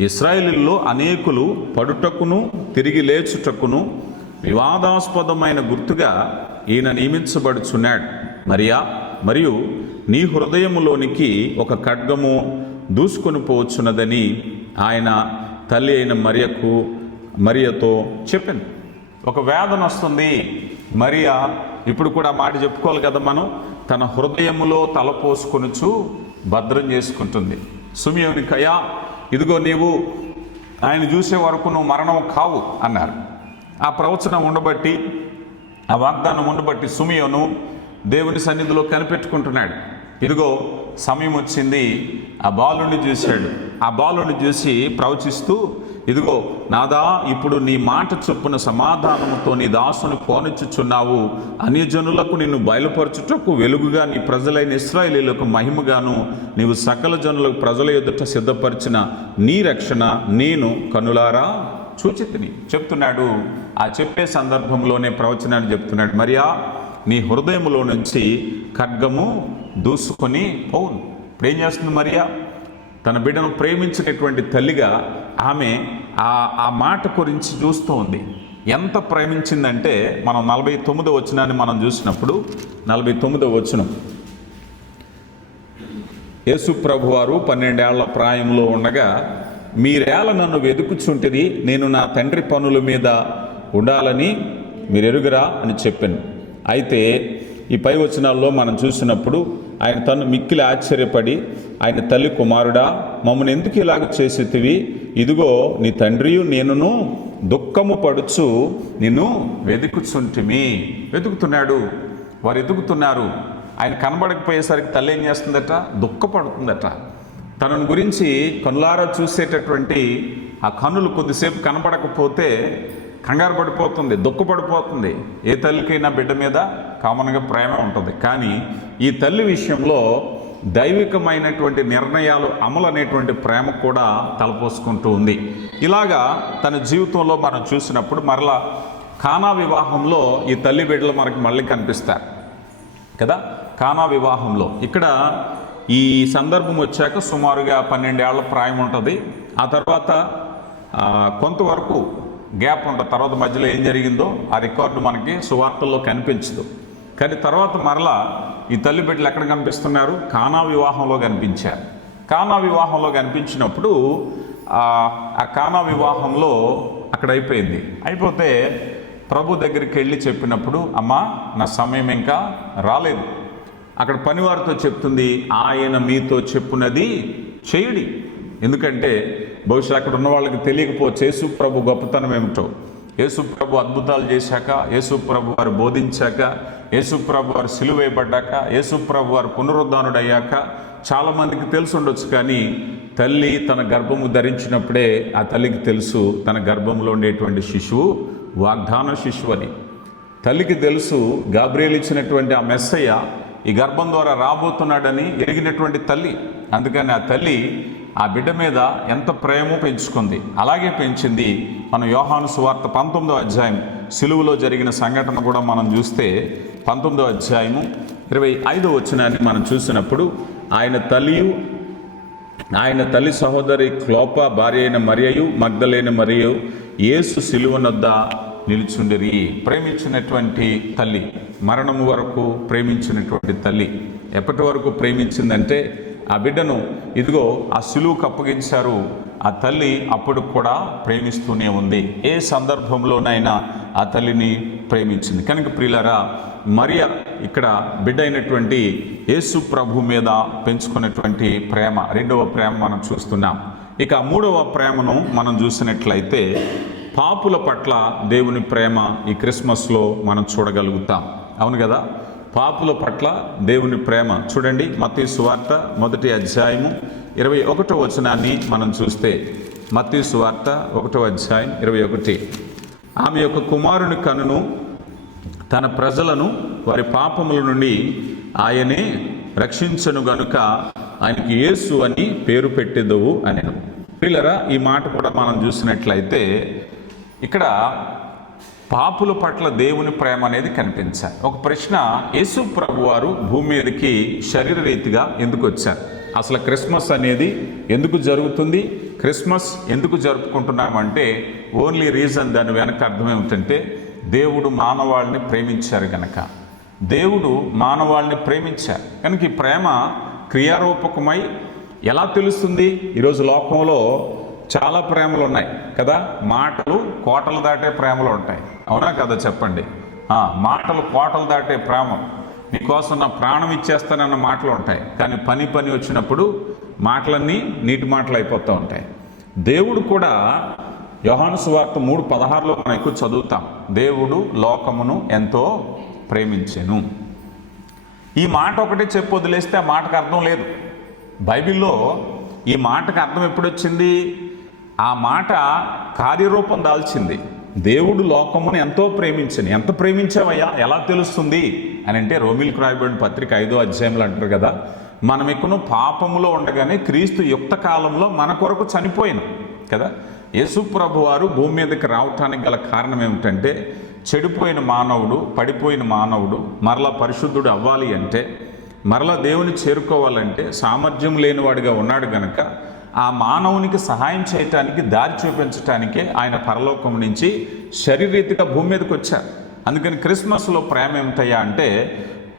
ఇశ్రాయేలీయుల్లో అనేకులు పడుటకును తిరిగి లేచుటకును వివాదాస్పదమైన గుర్తుగా ఈయన నియమించబడుచున్నాడు. మరియు నీ హృదయములోనికి ఒక ఖడ్గము దూసుకొని పోవచ్చున్నదని ఆయన తల్లి అయిన మరియతో చెప్పింది. ఒక వేదన వస్తుంది. మరియా ఇప్పుడు కూడా మాట చెప్పుకోవాలి కదా మనం, తన హృదయములో తలపోసుకొనుచు భద్రం చేసుకుంటుంది. సుమియోనికయ్యా, ఇదిగో నీవు ఆయన చూసే వరకు నువ్వు మరణం కావు అన్నారు. ఆ ప్రవచనం ఉండబట్టి, ఆ వాగ్దానం ఉండబట్టి సుమియోను దేవుని సన్నిధిలో కనిపెట్టుకుంటున్నాడు. ఇదిగో సమయం వచ్చింది. ఆ బాలుని చూశాడు. ఆ బాలుని చూసి ప్రవచిస్తూ, ఇదిగో నాదా, ఇప్పుడు నీ మాట చొప్పున సమాధానముతో నీ దాసుని పోనిచ్చుచున్నావు. అన్యజనులకు నిన్ను బయలుపరచుటకు వెలుగుగా, నీ ప్రజలైన ఇశ్రాయేలీయులకు మహిమగాను, నీవు సకల జనులకు ప్రజల ఎదుట సిద్ధపరిచిన నీ రక్షణ నేను కనులారా చూచితిని చెప్తున్నాడు. ఆ చెప్పే సందర్భంలోనే ప్రవచనాన్ని చెప్తున్నాడు. మరియా, నీ హృదయంలో నుంచి ఖడ్గము దూసుకొని పోవును. ఇప్పుడు ఏం చేస్తుంది మరియా? తన బిడ్డను ప్రేమించినటువంటి తల్లిగా ఆమె ఆ మాట గురించి చూస్తూ ఉంది. ఎంత ప్రేమించిందంటే మనం 49వ వచనాన్ని మనం చూసినప్పుడు, 49వ వచనం, యేసు ప్రభువారు 12 ఏళ్ల ప్రాయంలో ఉండగా మీరేళ నన్ను వెతుకుచుంటిరి, నేను నా తండ్రి పనుల మీద ఉండాలని మీరెరుగరా అని చెప్పాను. అయితే ఈ పై వచనాల్లో మనం చూసినప్పుడు ఆయన తను మిక్కిలి ఆశ్చర్యపడి ఆయన తల్లి, కుమారుడా, మమ్మల్ని ఎందుకు ఇలాగ చేసేతివి? ఇదిగో నీ తండ్రియు నేనును దుఃఖము పడుచు నిన్ను వెతుకుచుంటిమి. వెతుకుతున్నాడు, వారు వెతుకుతున్నారు. ఆయన కనబడకపోయేసరికి తల్లి ఏం చేస్తుందట? దుఃఖపడుతుందట. తనను గురించి కనులారా చూసేటటువంటి ఆ కన్నులు కొద్దిసేపు కనబడకపోతే కంగారు పడిపోతుంది, దుఃఖపడిపోతుంది. ఏ తల్లికైనా బిడ్డ మీద కామన్గా ప్రేమ ఉంటుంది. కానీ ఈ తల్లి విషయంలో దైవికమైనటువంటి నిర్ణయాలు అమలు అనేటువంటి ప్రేమ కూడా తలపోసుకుంటూ ఉంది. ఇలాగా తన జీవితంలో మనం చూసినప్పుడు మరలా కానా వివాహంలో ఈ తల్లి బిడ్డలు మనకి మళ్ళీ కనిపిస్తారు కదా. కానా వివాహంలో ఇక్కడ ఈ సందర్భం వచ్చాక సుమారుగా 12 ఏళ్ల ప్రాయం ఉంటుంది. ఆ తర్వాత కొంతవరకు గ్యాప్ ఉంటుంది. తర్వాత మధ్యలో ఏం జరిగిందో ఆ రికార్డు మనకి సువార్తల్లో కనిపించదు. కానీ తర్వాత మరలా ఈ తల్లి బిడ్డలు ఎక్కడ కనిపిస్తున్నారు? కానా వివాహంలో కనిపించారు. కానా వివాహంలో కనిపించినప్పుడు ఆ కానా వివాహంలో అక్కడ అయిపోతే ప్రభు దగ్గరికి వెళ్ళి చెప్పినప్పుడు, అమ్మా నా సమయం ఇంకా రాలేదు. అక్కడ పనివారితో చెప్తుంది, ఆయన మీతో చెప్పున్నది చేయుడి. ఎందుకంటే బహుశా అక్కడ ఉన్న వాళ్ళకి తెలియకపోవచ్చు యేసు ప్రభు గొప్పతనం ఏమిటో. యేసు ప్రభు అద్భుతాలు చేశాక, యేసు ప్రభు వారు బోధించాక, యేసు ప్రభు వారు సిలువ వేయబడ్డాక, యేసు ప్రభు వారు పునరుద్ధానుడయ్యాక చాలామందికి తెలిసి ఉండొచ్చు. కానీ తల్లి తన గర్భము ధరించినప్పుడే ఆ తల్లికి తెలుసు తన గర్భంలో ఉండేటువంటి శిశువు వాగ్దాన శిశువు అని. తల్లికి తెలుసు గాబ్రియేలు ఇచ్చినటువంటి ఆ మెస్సయ్య ఈ గర్భం ద్వారా రాబోతున్నాడని ఎరిగినటువంటి తల్లి. అందుకని ఆ తల్లి ఆ బిడ్డ మీద ఎంత ప్రేమ పెంచుకుంది. అలాగే పెంచింది. మనం యోహాను సువార్త 19వ అధ్యాయం సిలువలో జరిగిన సంఘటన కూడా మనం చూస్తే 19వ అధ్యాయము 25వ వచనాన్ని మనం చూసినప్పుడు ఆయన తల్లి సహోదరి క్లోప భార్య అయిన మరియయు మగ్దలేని మరియు యేసు సిలువనొద్ద నిలుచుండిరి. ప్రేమించినటువంటి తల్లి, మరణము వరకు ప్రేమించినటువంటి తల్లి. ఎప్పటి వరకు ప్రేమించిందంటే ఆ బిడ్డను ఇదిగో ఆ సిలువకు అప్పగించారు. ఆ తల్లి అప్పుడు కూడా ప్రేమిస్తూనే ఉంది. ఏ సందర్భంలోనైనా ఆ తల్లిని ప్రేమించింది. కనుక ప్రియులారా, మరియ ఇక్కడ బిడ్డ అయినటువంటి యేసు ప్రభు మీద పెంచుకున్నటువంటి ప్రేమ, రెండవ ప్రేమ మనం చూస్తున్నాం. ఇక మూడవ ప్రేమను మనం చూసినట్లయితే పాపుల పట్ల దేవుని ప్రేమ ఈ క్రిస్మస్లో మనం చూడగలుగుతాం. అవును కదా. పాపుల పట్ల దేవుని ప్రేమ చూడండి. మత్తయి సువార్త 1వ అధ్యాయము 21వ వచనాన్ని మనం చూస్తే, మత్తయి సువార్త 1వ అధ్యాయం 21. ఆమె యొక్క కుమారుని కనును తన ప్రజలను వారి పాపముల నుండి ఆయనే రక్షించను గనుక ఆయనకి యేసు అని పేరు పెట్టెదవు అనెను. పిల్లరా, ఈ మాట కూడా మనం చూసినట్లయితే ఇక్కడ పాపుల పట్ల దేవుని ప్రేమ అనేది కనిపించారు. ఒక ప్రశ్న, యేసు ప్రభు వారు భూమి మీదకి శరీర రీతిగా ఎందుకు వచ్చారు? అసలు క్రిస్మస్ అనేది ఎందుకు జరుగుతుంది? క్రిస్మస్ ఎందుకు జరుపుకుంటున్నామంటే ఓన్లీ రీజన్, దాని వెనక అర్థం ఏమిటంటే దేవుడు మానవాళిని ప్రేమించారు కనుక. దేవుడు మానవాళిని ప్రేమించారు కనుక ఈ ప్రేమ క్రియారూపకమై ఎలా తెలుస్తుంది? ఈరోజు లోకంలో చాలా ప్రేమలు ఉన్నాయి కదా. మాటలు కోటలు దాటే ప్రేమలు ఉంటాయి, అవునా కదా చెప్పండి. మాటలు కోటలు దాటే ప్రేమ, నీకోసం నా ప్రాణం ఇచ్చేస్తానన్న మాటలు ఉంటాయి. కానీ పని వచ్చినప్పుడు మాటలన్నీ నీటి మాటలు అయిపోతూ ఉంటాయి. దేవుడు కూడా యోహాను సువార్త 3:16లో మనం ఎక్కువ చదువుతాం, దేవుడు లోకమును ఎంతో ప్రేమించెను. ఈ మాట ఒకటే చెప్పి వదిలేస్తే ఆ మాటకు అర్థం లేదు. బైబిల్లో ఈ మాటకు అర్థం ఎప్పుడు వచ్చింది? ఆ మాట కార్యరూపం దాల్చింది. దేవుడు లోకమును ఎంతో ప్రేమించను. ఎంత ప్రేమించావయ్యా, ఎలా తెలుస్తుంది అని అంటే రోమిలకు రాయబడిన పత్రిక 5వ అధ్యాయంలో అంటారు కదా, మనం ఎక్కువ పాపములో ఉండగానే క్రీస్తు యుక్త కాలంలో మన కొరకు చనిపోయాను కదా. యేసు ప్రభు వారు భూమి మీదకి రావటానికి గల కారణం ఏమిటంటే చెడిపోయిన మానవుడు, పడిపోయిన మానవుడు మరలా పరిశుద్ధుడు అవ్వాలి అంటే, మరలా దేవుని చేరుకోవాలంటే సామర్థ్యం లేనివాడిగా ఉన్నాడు గనక ఆ మానవునికి సహాయం చేయటానికి, దారి చూపించటానికే ఆయన పరలోకం నుంచి శరీరీతిగా భూమి మీదకి వచ్చారు. అందుకని క్రిస్మస్లో ప్రేమ ఏమిటయ్యా అంటే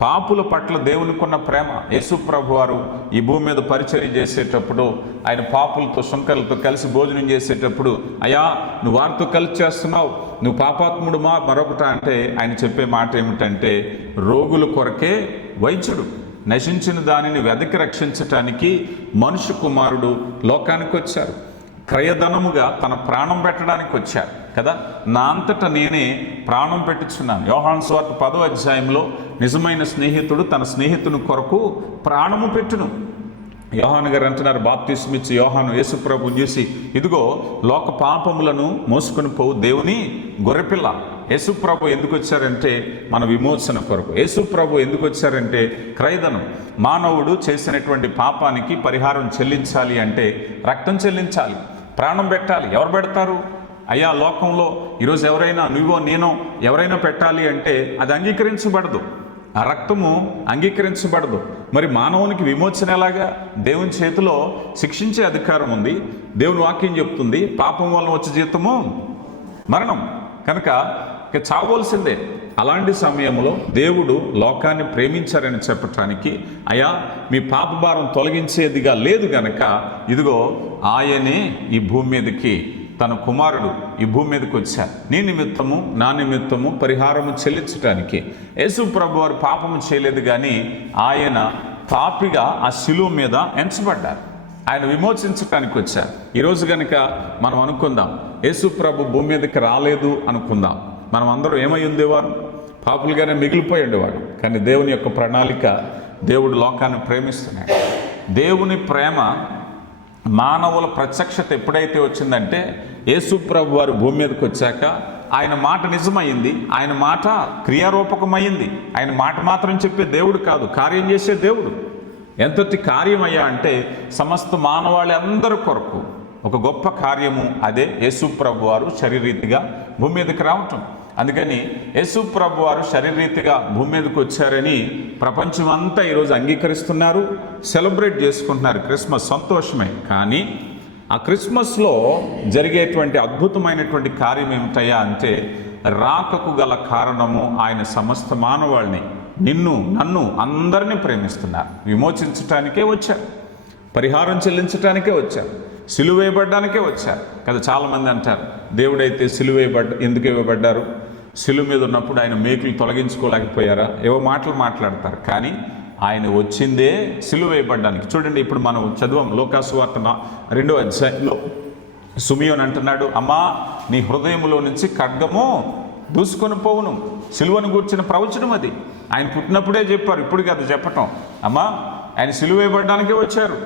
పాపుల పట్ల దేవునికి ఉన్న ప్రేమ. యేసు ప్రభు వారు ఈ భూమి మీద పరిచర్య చేసేటప్పుడు ఆయన పాపులతో సుంకర్లతో కలిసి భోజనం చేసేటప్పుడు, అయ్యా నువ్వు వారితో కలిసి చేస్తున్నావు, నువ్వు పాపాత్ముడు మరొకట అంటే ఆయన చెప్పే మాట ఏమిటంటే రోగుల కొరకే వైద్యుడు, నశించిన దానిని వెదకి రక్షించటానికి మనుష్య కుమారుడు లోకానికి వచ్చారు. క్రయధనముగా తన ప్రాణం పెట్టడానికి వచ్చారు కదా. నా అంతట నేనే ప్రాణం పెట్టుచున్నాను. యోహాను సువార్త 10వ అధ్యాయంలో నిజమైన స్నేహితుడు తన స్నేహితుని కొరకు ప్రాణము పెట్టును. యోహాను గారు అంటున్నారు, బాప్తిస్మిచ్చి యోహాను యేసుప్రభుని చూసి, ఇదిగో లోక పాపములను మోసుకొని పోవు దేవుని గొర్రెపిల్ల. యేసుప్రభు ఎందుకు వచ్చారంటే మన విమోచన కొరకు. యేసుప్రభు ఎందుకు వచ్చారంటే క్రయధనం. మానవుడు చేసినటువంటి పాపానికి పరిహారం చెల్లించాలి అంటే రక్తం చెల్లించాలి, ప్రాణం పెట్టాలి. ఎవరు పెడతారు? అయ్యా, లోకంలో ఈరోజు ఎవరైనా నువ్వో నేనో ఎవరైనా పెట్టాలి అంటే అది అంగీకరించబడదు, ఆ రక్తము అంగీకరించబడదు. మరి మానవునికి విమోచన ఎలాగా? దేవుని చేతిలో శిక్షించే అధికారం ఉంది. దేవుని వాక్యం చెప్తుంది, పాపం వల్ల వచ్చే జీతము మరణం, కనుక ఇక చావవలసిందే. అలాంటి సమయంలో దేవుడు లోకాన్ని ప్రేమించారని చెప్పటానికి, అయ్యా మీ పాప భారం తొలగించేదిగా లేదు గనక ఇదిగో ఆయనే ఈ భూమి మీదకి, తన కుమారుడు ఈ భూమి మీదకి వచ్చారు. నీ నిమిత్తము నా నిమిత్తము పరిహారము చెల్లించటానికి. యేసు ప్రభు వారు పాపము చేయలేదు, కానీ ఆయన పాపిగా ఆ శిలువ మీద ఎంచబడ్డారు. ఆయన విమోచించటానికి వచ్చారు. ఈరోజు కనుక మనం అనుకుందాం, యేసు ప్రభు భూమి మీదకి రాలేదు అనుకుందాం, మనం అందరం ఏమై ఉండేవారు? పాపులుగానే మిగిలిపోయి ఉండేవాడు. కానీ దేవుని యొక్క ప్రణాళిక, దేవుడు లోకాన్ని ప్రేమిస్తున్నాడు. దేవుని ప్రేమ మానవుల ప్రత్యక్షత ఎప్పుడైతే వచ్చిందంటే, యేసు ప్రభు వారు భూమి మీదకి వచ్చాక ఆయన మాట నిజమైంది, ఆయన మాట క్రియారూపకమైంది. ఆయన మాట మాత్రం చెప్పే దేవుడు కాదు, కార్యం చేసే దేవుడు. ఎంతటి కార్యమయ్యా అంటే సమస్త మానవాళి అందరి కొరకు ఒక గొప్ప కార్యము. అదే యేసు ప్రభు వారు శరీరీతిగా భూమి మీదకి రావటం. అందుకని యేసు ప్రభు వారు శరీరీతిగా భూమి మీదకి వచ్చారని ప్రపంచం అంతా ఈరోజు అంగీకరిస్తున్నారు, సెలబ్రేట్ చేసుకుంటున్నారు. క్రిస్మస్ సంతోషమే. కానీ ఆ క్రిస్మస్లో జరిగేటువంటి అద్భుతమైనటువంటి కార్యం ఏమిటయ్యా అంటే, రాకకు గల కారణము ఆయన సమస్త మానవాళిని, నిన్ను నన్ను అందరినీ ప్రేమిస్తున్నారు. విమోచించటానికే వచ్చారు, పరిహారం చెల్లించటానికే వచ్చారు, సిలువ వేయబడ్డానికే వచ్చారు కదా. చాలామంది అంటారు, దేవుడైతే సిలువ ఎందుకు ఇవ్వబడ్డారు? సిలువ మీద ఉన్నప్పుడు ఆయన మేకులు తొలగించుకోలేకపోయారా? ఏవో మాటలు మాట్లాడతారు. కానీ ఆయన వచ్చిందే సిలువ వేయబడ్డానికి. చూడండి, ఇప్పుడు మనం చదువం లోకాసు వార్త 2వ అధ్యాయంలో సుమియోన్ అంటున్నాడు, అమ్మా నీ హృదయంలో నుంచి ఖడ్గము దూసుకొని పోవును. సిలువను గూర్చిన ప్రవచనం అది. ఆయన పుట్టినప్పుడే చెప్పారు, ఇప్పుడు కదా చెప్పటం. అమ్మా ఆయన సిలువ వేయబడ్డానికే వచ్చారు.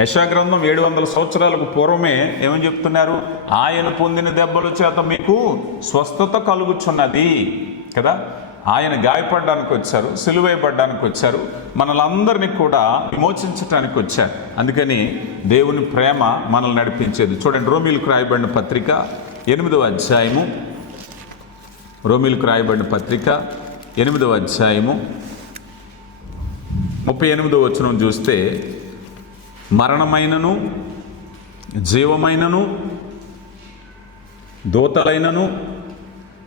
యెషయా గ్రంథం 700 సంవత్సరాలకు పూర్వమే ఏమని చెప్తున్నారు? ఆయన పొందిన దెబ్బల చేత మీకు స్వస్థత కలుగుచున్నది కదా. ఆయన గాయపడడానికి వచ్చారు, సిలువ వేయబడ్డానికి వచ్చారు, మనలందరినీ కూడా విమోచించటానికి వచ్చారు. అందుకని దేవుని ప్రేమ మనల్ని నడిపించేది. చూడండి, రోమీలకు రాయబడిన పత్రిక 8వ అధ్యాయము, రోమీలకు రాయబడిన పత్రిక 8వ అధ్యాయము 38వ వచనం చూస్తే, మరణమైనను జీవమైనను దూతలైనను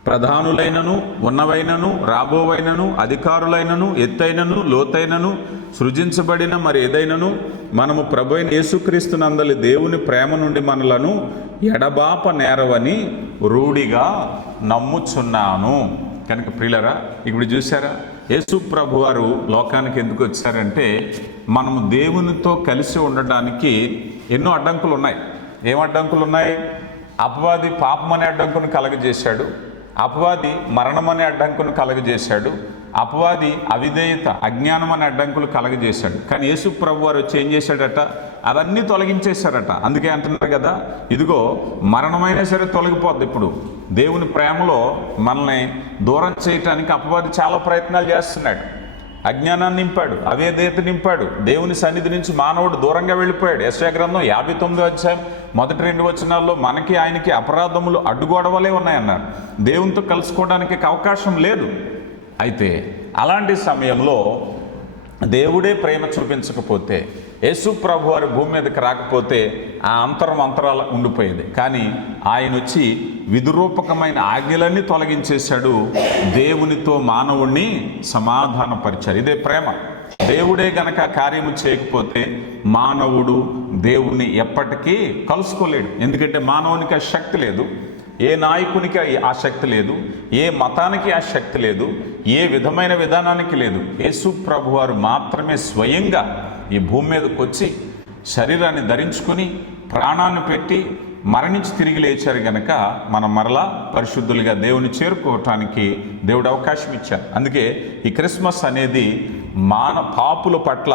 ప్రధానులైనను ఉన్నవైనను రాబోవైనను అధికారులైనను ఎత్తైనను లోతైనను సృజించబడిన మరి ఏదైనను మనము ప్రభువైన యేసుక్రీస్తునందలి దేవుని ప్రేమ నుండి మనలను ఎడబాప నేరవని రూఢిగా నమ్ముచున్నాను. కనుక ప్రియులరా, ఇప్పుడు చూసారా, యేసు ప్రభు వారు లోకానికి ఎందుకు వచ్చారంటే, మనము దేవునితో కలిసి ఉండడానికి ఎన్నో అడ్డంకులు ఉన్నాయి. ఏం అడ్డంకులు ఉన్నాయి? అపవాది పాపం అనే అడ్డంకును కలగజేశాడు, అపవాది మరణం అనే అడ్డంకును కలగజేశాడు, అపవాది అవిధేయత అజ్ఞానం అనే అడ్డంకులు కలగజేశాడు. కానీ యేసు ప్రభు వారు వచ్చి ఏం చేశాడట? అవన్నీ తొలగించేశారట. అందుకే అంటున్నారు కదా, ఇదిగో మరణమైనా సరే తొలగిపోద్ది. ఇప్పుడు దేవుని ప్రేమలో మనల్ని దూరం చేయటానికి అపవాది చాలా ప్రయత్నాలు చేస్తున్నాడు. అజ్ఞానాన్ని నింపాడు, అవిధేయత నింపాడు, దేవుని సన్నిధి నుంచి మానవుడు దూరంగా వెళ్ళిపోయాడు. యెషయా గ్రంథం 59వ అధ్యాయం మొదటి 2 వచనాల్లో మనకి ఆయనకి అపరాధములు అడ్డుగోడవలే ఉన్నాయన్నారు. దేవునితో కలుసుకోవడానికి అవకాశం లేదు. అయితే అలాంటి సమయంలో దేవుడే ప్రేమ చూపించకపోతే, యేసు ప్రభు వారి భూమి మీదకి రాకపోతే ఆ అంతరాల ఉండిపోయేది. కానీ ఆయన వచ్చి విధురూపకమైన ఆజ్ఞలన్నీ తొలగించేశాడు, దేవునితో మానవుణ్ణి సమాధానపరిచారు. ఇదే ప్రేమ. దేవుడే గనక కార్యము చేయకపోతే మానవుడు దేవుణ్ణి ఎప్పటికీ కలుసుకోలేడు. ఎందుకంటే మానవునికి ఆ శక్తి లేదు. ఏ నాయకునికి ఆ శక్తి లేదు, ఏ మతానికి ఆ శక్తి లేదు, ఏ విధమైన విధానానికి లేదు. యేసు ప్రభువారు మాత్రమే స్వయంగా ఈ భూమి మీదకి వచ్చి శరీరాన్ని ధరించుకుని ప్రాణాన్ని పెట్టి మరణించి తిరిగి లేచారు గనక మనం మరలా పరిశుద్ధులుగా దేవుని చేరుకోవటానికి దేవుడు అవకాశం ఇచ్చారు. అందుకే ఈ క్రిస్మస్ అనేది పాపుల పట్ల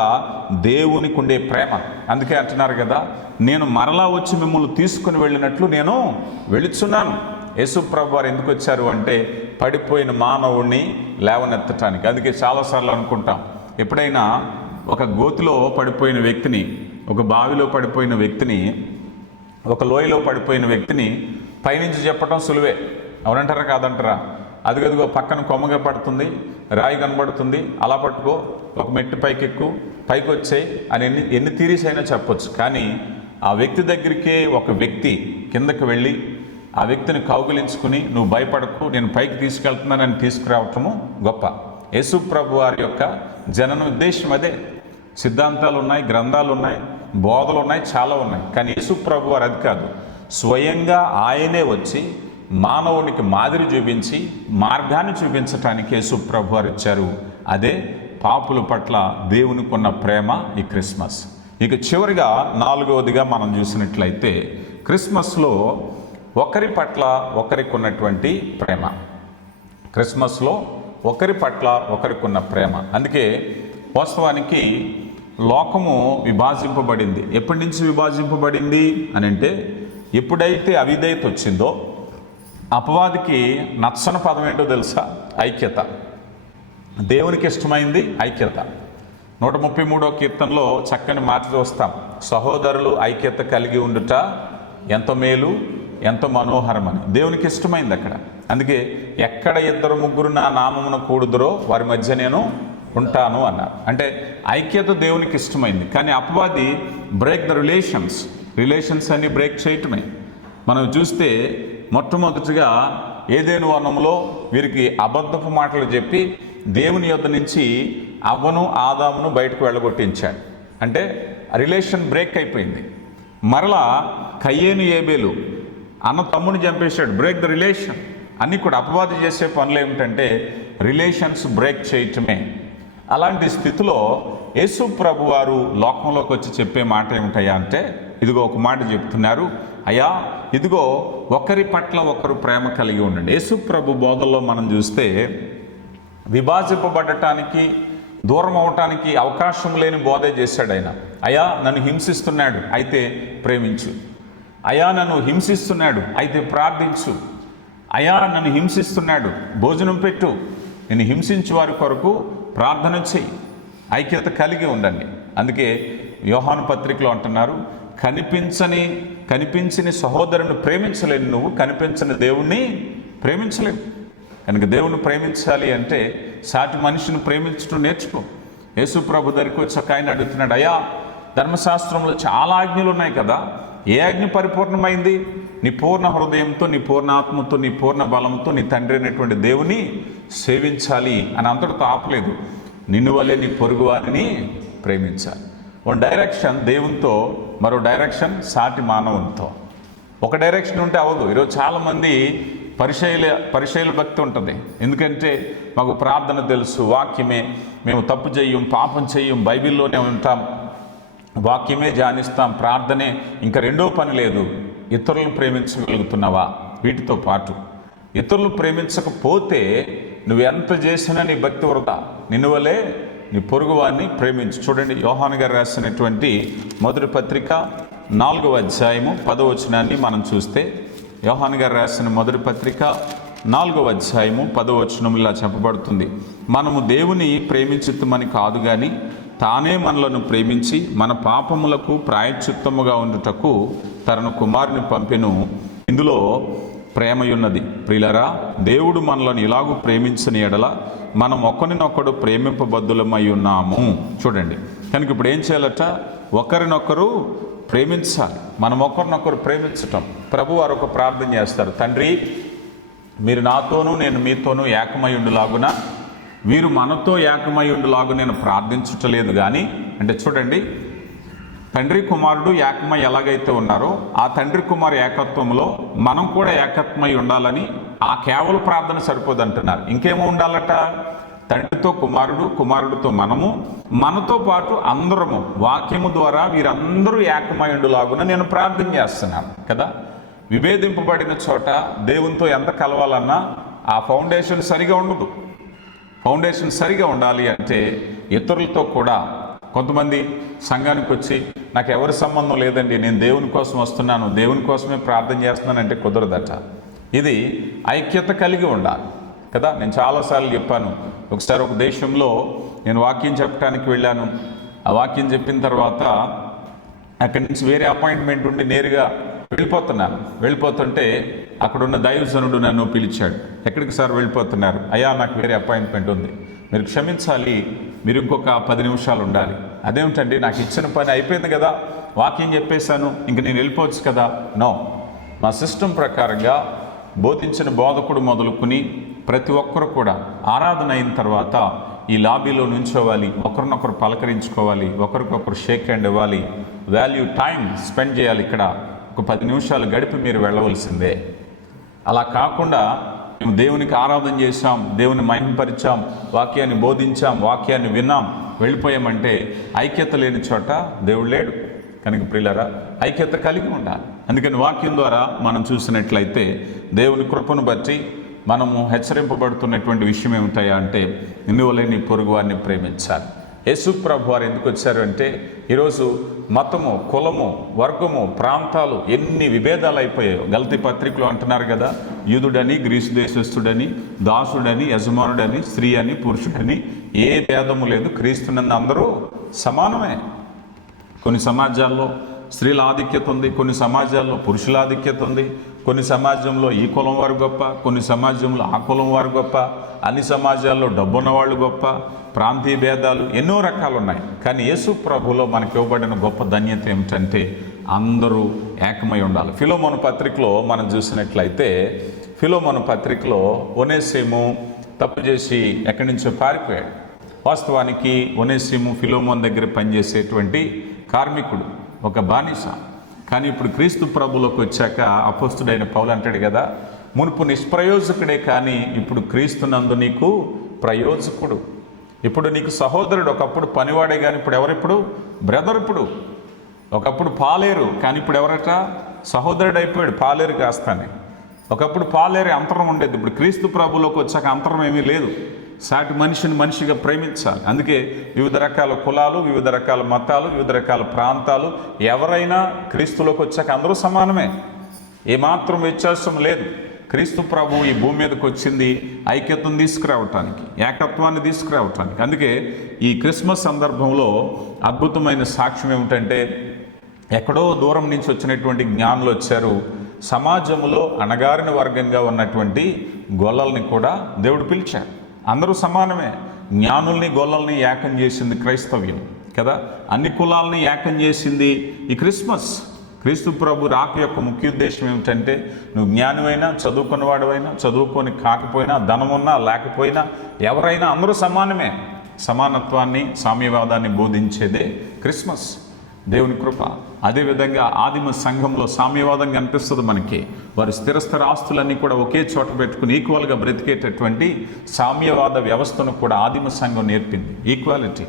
దేవునికి ఉండే ప్రేమ. అందుకే అంటున్నారు కదా, నేను మరలా వచ్చి మిమ్మల్ని తీసుకుని వెళ్ళినట్లు నేను వెళుచున్నాను. యేసు ప్రభు వారు ఎందుకు వచ్చారు అంటే పడిపోయిన మానవుణ్ణి లేవనెత్తటానికి. అందుకే చాలాసార్లు అనుకుంటాం, ఎప్పుడైనా ఒక గోతిలో పడిపోయిన వ్యక్తిని, ఒక బావిలో పడిపోయిన వ్యక్తిని, ఒక లోయలో పడిపోయిన వ్యక్తిని పైనుంచి చెప్పటం సులువే, అవునంటారా కాదంటారా? అదిగదిగో పక్కన కొమ్మగా పడుతుంది, రాయి కనబడుతుంది, అలా పట్టుకో, ఒక మెట్టు పైకెక్కు, పైకి వచ్చాయి అని ఎన్ని థియరీస్ అయినా చెప్పొచ్చు. కానీ ఆ వ్యక్తి దగ్గరికే ఒక వ్యక్తి కిందకి వెళ్ళి ఆ వ్యక్తిని కౌగిలించుకుని నువ్వు భయపడకు, నేను పైకి తీసుకెళ్తున్నానని తీసుకురావటము గొప్ప. యేసు ప్రభు వారి యొక్క జనన ఉద్దేశం అదే. సిద్ధాంతాలు ఉన్నాయి, గ్రంథాలు ఉన్నాయి, బోధలు ఉన్నాయి, చాలా ఉన్నాయి. కానీ యేసు ప్రభు వారు అది కాదు. స్వయంగా ఆయనే వచ్చి మానవునికి మాదిరి చూపించి మార్గాన్ని చూపించటానికి యేసు ప్రభు వారు ఇచ్చారు. అదే పాపుల పట్ల దేవునికి ఉన్న ప్రేమ ఈ క్రిస్మస్. ఇక చివరిగా 4వదిగా మనం చూసినట్లయితే క్రిస్మస్లో ఒకరి పట్ల ఒకరికి ఉన్నటువంటి ప్రేమ. క్రిస్మస్లో ఒకరి పట్ల ఒకరికి ఉన్న ప్రేమ. అందుకే వాస్తవానికి లోకము విభజింపబడింది. ఎప్పటి నుంచి విభజింపబడింది అని అంటే, ఎప్పుడైతే అవిధేయత వచ్చిందో, అపవాదికి నచ్చని పదం ఏంటో తెలుసా? ఐక్యత. దేవునికి ఇష్టమైంది ఐక్యత. 133వ కీర్తనలో చక్కని మాట చూస్తాం, సహోదరులు ఐక్యత కలిగి ఉండుట ఎంత మేలు, ఎంత మనోహరమని. దేవునికి ఇష్టమైంది అక్కడ. అందుకే ఎక్కడ 2-3 నా నామమున కూడుదురో వారి మధ్య నేను ఉంటాను అన్నారు. అంటే ఐక్యత దేవునికి ఇష్టమైంది. కానీ అపవాది బ్రేక్ ద రిలేషన్స్ అన్ని బ్రేక్ చేయటమే. మనం చూస్తే మొట్టమొదటిగా ఏదెను వనంలో వీరికి అబద్ధపు మాటలు చెప్పి దేవుని యొద్ద నుంచి అవ్వను ఆదామును బయటకు వెళ్ళగొట్టించాడు. అంటే రిలేషన్ బ్రేక్ అయిపోయింది. మరలా కయ్యేను ఏబేలు అన్న తమ్ముని చంపేశాడు. Break the relation. అన్నీ కూడా అపవాది చేసే పనులు ఏమిటంటే రిలేషన్స్ బ్రేక్ చేయటమే. అలాంటి స్థితిలో యేసు ప్రభు వారు లోకంలోకి వచ్చి చెప్పే మాట ఏమిటయ్యా అంటే, ఇదిగో ఒక మాట చెప్తున్నారు, అయ్యా ఇదిగో ఒకరి పట్ల ఒకరు ప్రేమ కలిగి ఉండండి. యేసు ప్రభు బోధల్లో మనం చూస్తే విభజింపబడటానికి, దూరం అవటానికి అవకాశం లేని బోధే చేశాడు ఆయన. అయ్యా నన్ను హింసిస్తున్నాడు, అయితే ప్రేమించు. అయ్యా నన్ను హింసిస్తున్నాడు, అయితే ప్రార్థించు. అయ్యా నన్ను హింసిస్తున్నాడు, భోజనం పెట్టు. నేను హింసించే వారి కొరకు ప్రార్థన చెయ్యి. ఐక్యత కలిగి ఉండండి. అందుకే యోహాను పత్రికలో అంటున్నారు, కనిపించని సహోదరుని ప్రేమించలేని నువ్వు కనిపించని దేవుణ్ణి ప్రేమించలేవు. కనుక దేవుణ్ణి ప్రేమించాలి అంటే సాటి మనిషిని ప్రేమించడం నేర్చుకో. యేసు ప్రభు దగ్గరికి వచ్చి ఒక ఆయన అడుగుతున్నాడు, అయ్యా ధర్మశాస్త్రంలో చాలా ఆజ్ఞలు ఉన్నాయి కదా, ఏ ఆజ్ఞ పరిపూర్ణమైంది? నీ పూర్ణ హృదయంతో, నీ పూర్ణ ఆత్మతో, నీ పూర్ణ బలంతో నీ తండ్రి అయినటువంటి దేవుని సేవించాలి అని అంతటితో ఆపలేదు. నిన్ను వల్లే నీ పొరుగు వారిని ప్రేమించాలి. ఒక డైరెక్షన్ దేవునితో, మరో డైరెక్షన్ సాటి మానవునితో. ఒక డైరెక్షన్ ఉంటే అవ్వదు. ఈరోజు చాలామంది పరిశైల భక్తి ఉంటుంది. ఎందుకంటే మాకు ప్రార్థన తెలుసు, వాక్యమే, మేము తప్పు చెయ్యం, పాపం చెయ్యం, బైబిల్లోనే ఉంటాం, వాక్యమే ధ్యానిస్తాం, ప్రార్థనే, ఇంకా రెండో పని లేదు. ఇతరులను ప్రేమించగలుగుతున్నావా? వీటితో పాటు ఇతరులు ప్రేమించకపోతే నువ్వు ఎంత చేసినా నీ భక్తి వృధా. నిన్ను వలే నీ పొరుగువాన్ని ప్రేమించు. చూడండి, యోహాను గారు రాసినటువంటి మొదటి పత్రిక 4వ అధ్యాయము 10వ వచనాన్ని మనం చూస్తే, యోహాను గారు రాసిన మొదటి పత్రిక 4వ అధ్యాయము 10వ వచనం ఇలా చెప్పబడుతుంది, మనము దేవుని ప్రేమించుతామని కాదు కానీ తానే మనలను ప్రేమించి మన పాపములకు ప్రాయశ్చిత్తముగా ఉండుటకు తన కుమారుని పంపెను. ఇందులో ప్రేమయున్నది. ప్రియులరా, దేవుడు మనలను ఇలాగూ ప్రేమించని ఎడల మనం ఒకరినొకడు ప్రేమింపబద్ధులమై ఉన్నాము. చూడండి, కనుక ఇప్పుడు ఏం చేయాలట? ఒకరినొకరు ప్రేమించాలి. మనం ఒకరినొకరు ప్రేమించటం. ప్రభు వారు ఒక ప్రార్థన చేస్తారు, తండ్రి మీరు నాతోనూ నేను మీతోనూ ఏకమై ఉండులాగున వీరు మనతో ఏకమై ఉండులాగు నేను ప్రార్థించటలేదు కానీ. అంటే చూడండి, తండ్రి కుమారుడు ఏకమై ఎలాగైతే ఉన్నారో ఆ తండ్రి కుమారు ఏకత్వంలో మనం కూడా ఏకత్వమై ఉండాలని ఆ కేవలం ప్రార్థన సరిపోదంటున్నారు. ఇంకేమో ఉండాలట? తండ్రితో కుమారుడు, కుమారుడితో మనము, మనతో పాటు అందరము వాక్యము ద్వారా వీరందరూ ఏకమై ఉండులాగున నేను ప్రార్థన చేస్తున్నాను కదా. విభేదింపబడిన చోట దేవునితో ఎంత కలవాలన్నా ఆ ఫౌండేషన్ సరిగా ఉండదు. ఫౌండేషన్ సరిగా ఉండాలి అంటే ఇతరులతో కూడా, కొంతమంది సంఘానికి వచ్చి నాకు ఎవరి సంబంధం లేదండి, నేను దేవుని కోసం వస్తున్నాను, దేవుని కోసమే ప్రార్థన చేస్తున్నానంటే కుదరదట. ఇది ఐక్యత కలిగి ఉండాలి కదా. నేను చాలాసార్లు చెప్పాను. ఒకసారి ఒక దేశంలో నేను వాక్యం చెప్పడానికి వెళ్ళాను. ఆ వాక్యం చెప్పిన తర్వాత అక్కడి నుంచి వేరే అపాయింట్మెంట్ ఉండి నేరుగా వెళ్ళిపోతుంటే అక్కడున్న దైవజనుడు నన్ను పిలిచాడు. ఎక్కడికి సార్ వెళ్ళిపోతున్నారు? అయ్యా, నాకు వేరే అపాయింట్మెంట్ ఉంది, మీరు క్షమించాలి, మీరు ఇంకొక 10 నిమిషాలు ఉండాలి. అదేమిటండి, నాకు ఇచ్చిన పని అయిపోయింది కదా, వాక్యం చెప్పేశాను, ఇంక నేను వెళ్ళిపోవచ్చు కదా. నో, మా సిస్టమ్ ప్రకారంగా బోధించిన బోధకుడు మొదలుకొని ప్రతి ఒక్కరు కూడా ఆరాధన అయిన తర్వాత ఈ లాబీలో నుంచోవాలి, ఒకరినొకరు పలకరించుకోవాలి, ఒకరికొకరు షేక్ హ్యాండ్ ఇవ్వాలి, వాల్యూ టైం స్పెండ్ చేయాలి. ఇక్కడ ఒక 10 నిమిషాలు గడిపి మీరు వెళ్ళవలసిందే. అలా కాకుండా మేము దేవునికి ఆరాధన చేశాం, దేవుని మహిమపరిచాం, వాక్యాన్ని బోధించాం, వాక్యాన్ని విన్నాం, వెళ్ళిపోయామంటే ఐక్యత లేని చోట దేవుడు లేడు. కనుక ప్రియులారా, ఐక్యత కలిగి ఉండాలి. అందుకని వాక్యం ద్వారా మనం చూసినట్లయితే దేవుని కృపను బట్టి మనము హెచ్చరింపబడుతున్నటువంటి విషయం ఏమిటాయా అంటే, ఇందువల్ల నీ పొరుగు వారిని ప్రేమించాలి. యేసు ప్రభు వారు ఎందుకు వచ్చారు అంటే, ఈరోజు మతము, కులము, వర్గము, ప్రాంతాలు ఎన్ని విభేదాలు అయిపోయాయో. గలతీ పత్రికలో అంటున్నారు కదా, యూదుడని, గ్రీసు దేశస్థుడని, దాసుడని, యజమానుడని, స్త్రీ అని, పురుషుడని ఏ భేదము లేదు, క్రీస్తునందు అందరూ సమానమే. కొన్ని సమాజాల్లో స్త్రీల ఆధిక్యత ఉంది, కొన్ని సమాజాల్లో పురుషుల ఆధిక్యత ఉంది, కొన్ని సమాజంలో ఈ కులం వారు గొప్ప, కొన్ని సమాజంలో ఆ కులం వారు గొప్ప, అన్ని సమాజాల్లో డబ్బున్న వాళ్ళు గొప్ప, ప్రాంతీయ భేదాలు ఎన్నో రకాలు ఉన్నాయి. కానీ యేసు ప్రభులో మనకి ఇవ్వబడిన గొప్ప ధన్యత ఏమిటంటే అందరూ ఏకమై ఉండాలి. ఫిలోమోను పత్రికలో మనం చూసినట్లయితే, ఫిలోమోను పత్రికలో ఒనేసిము తప్పు చేసి ఎక్కడి నుంచో పారిపోయాడు. వాస్తవానికి ఒనేసిము ఫిలోమోన్ దగ్గర పనిచేసేటువంటి కార్మికుడు, ఒక బానిస. కానీ ఇప్పుడు క్రీస్తు ప్రభులోకి వచ్చాక అపోస్తుడైన పౌలు అంటాడు కదా, మునుపు నిష్ప్రయోజకుడే కానీ ఇప్పుడు క్రీస్తునందు నీకు ప్రయోజకుడు. ఇప్పుడు నీకు సహోదరుడు, ఒకప్పుడు పనివాడే కానీ ఇప్పుడు ఎవరిప్పుడు బ్రదర్. ఇప్పుడు ఒకప్పుడు పాలేరు కానీ ఇప్పుడు ఎవరట సహోదరుడు అయిపోయాడు, పాలేరు కాస్తానే. ఒకప్పుడు పాలేరు అంతరం ఉండేది, ఇప్పుడు క్రీస్తు ప్రభులోకి వచ్చాక అంతరం ఏమీ లేదు. సాటి మనిషిని మనిషిగా ప్రేమించాలి. అందుకే వివిధ రకాల కులాలు, వివిధ రకాల మతాలు, వివిధ రకాల ప్రాంతాలు, ఎవరైనా క్రీస్తులోకి వచ్చాక అందరూ సమానమే, ఏమాత్రం వ్యత్యాసం లేదు. క్రీస్తు ప్రభు ఈ భూమి మీదకి వచ్చింది ఐక్యతను తీసుకురావటానికి, ఏకత్వాన్ని తీసుకురావటానికి. అందుకే ఈ క్రిస్మస్ సందర్భంలో అద్భుతమైన సాక్ష్యం ఏమిటంటే, ఎక్కడో దూరం నుంచి వచ్చినటువంటి జ్ఞానులు వచ్చారు. సమాజంలో అణగారిన వర్గంగా ఉన్నటువంటి గొల్లల్ని కూడా దేవుడు పిలిచాడు. అందరూ సమానమే. జ్ఞానుల్ని, గొల్లల్ని ఏకం చేసింది క్రైస్తవ్యం కదా. అన్ని కులాలని ఏకం చేసింది ఈ క్రిస్మస్. క్రీస్తు ప్రభు రాక యొక్క ముఖ్య ఉద్దేశం ఏమిటంటే, నువ్వు జ్ఞానమైనా, చదువుకున్నవాడివైనా, చదువుకొని కాకపోయినా, ధనమున్నా లేకపోయినా, ఎవరైనా అందరూ సమానమే. సమానత్వాన్ని, సామ్యవాదాన్ని బోధించేదే క్రిస్మస్, దేవుని కృప. అదేవిధంగా ఆదిమ సంఘంలో సామ్యవాదం కనిపిస్తుంది మనకి. వారి స్థిరస్థిర ఆస్తులన్నీ కూడా ఒకే చోట పెట్టుకుని ఈక్వల్గా బ్రతికేటటువంటి సామ్యవాద వ్యవస్థను కూడా ఆదిమ సంఘం నేర్పింది, ఈక్వాలిటీ.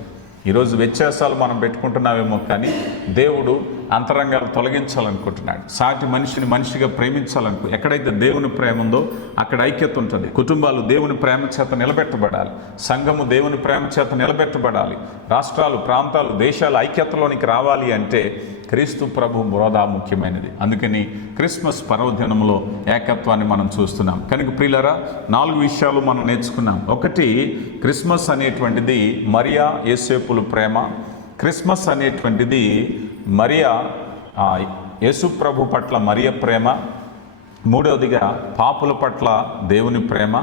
ఈరోజు వ్యత్యాసాలు మనం పెట్టుకుంటున్నామేమో, కానీ దేవుడు అంతరంగాలు తొలగించాలనుకుంటున్నాడు. సాటి మనిషిని మనిషిగా ప్రేమించాలనుకో. ఎక్కడైతే దేవుని ప్రేమ ఉందో అక్కడ ఐక్యత ఉంటుంది. కుటుంబాలు దేవుని ప్రేమ చేత నిలబెట్టబడాలి, సంఘము దేవుని ప్రేమ చేత నిలబెట్టబడాలి. రాష్ట్రాలు, ప్రాంతాలు, దేశాలు ఐక్యతలోనికి రావాలి అంటే క్రీస్తు ప్రభు బోధ ముఖ్యమైనది. అందుకని క్రిస్మస్ పర్వదినంలో ఏకత్వాన్ని మనం చూస్తున్నాం. కనుక ప్రియులారా, 4 విషయాలు మనం నేర్చుకున్నాం. ఒకటి, క్రిస్మస్ అనేటువంటిది మరియా యేసేపుల ప్రేమ. క్రిస్మస్ అనేటువంటిది మరియా యేసు ప్రభు పట్ల మరియ ప్రేమ. మూడవదిగా పాపుల పట్ల దేవుని ప్రేమ.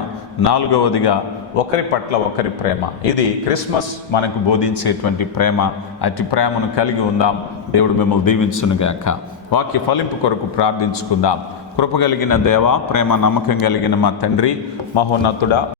నాలుగవదిగా ఒకరి పట్ల ఒకరి ప్రేమ. ఇది క్రిస్మస్ మనకు బోధించేటువంటి ప్రేమ. అట్టి ప్రేమను కలిగి ఉందాం. దేవుడు మిమ్మల్ని దీవించునుగాక. వాక్య ఫలింపు కొరకు ప్రార్థించుకుందాం. కృప కలిగిన దేవా, ప్రేమ నమ్మకం కలిగిన మా తండ్రి, మహోన్నతుడా,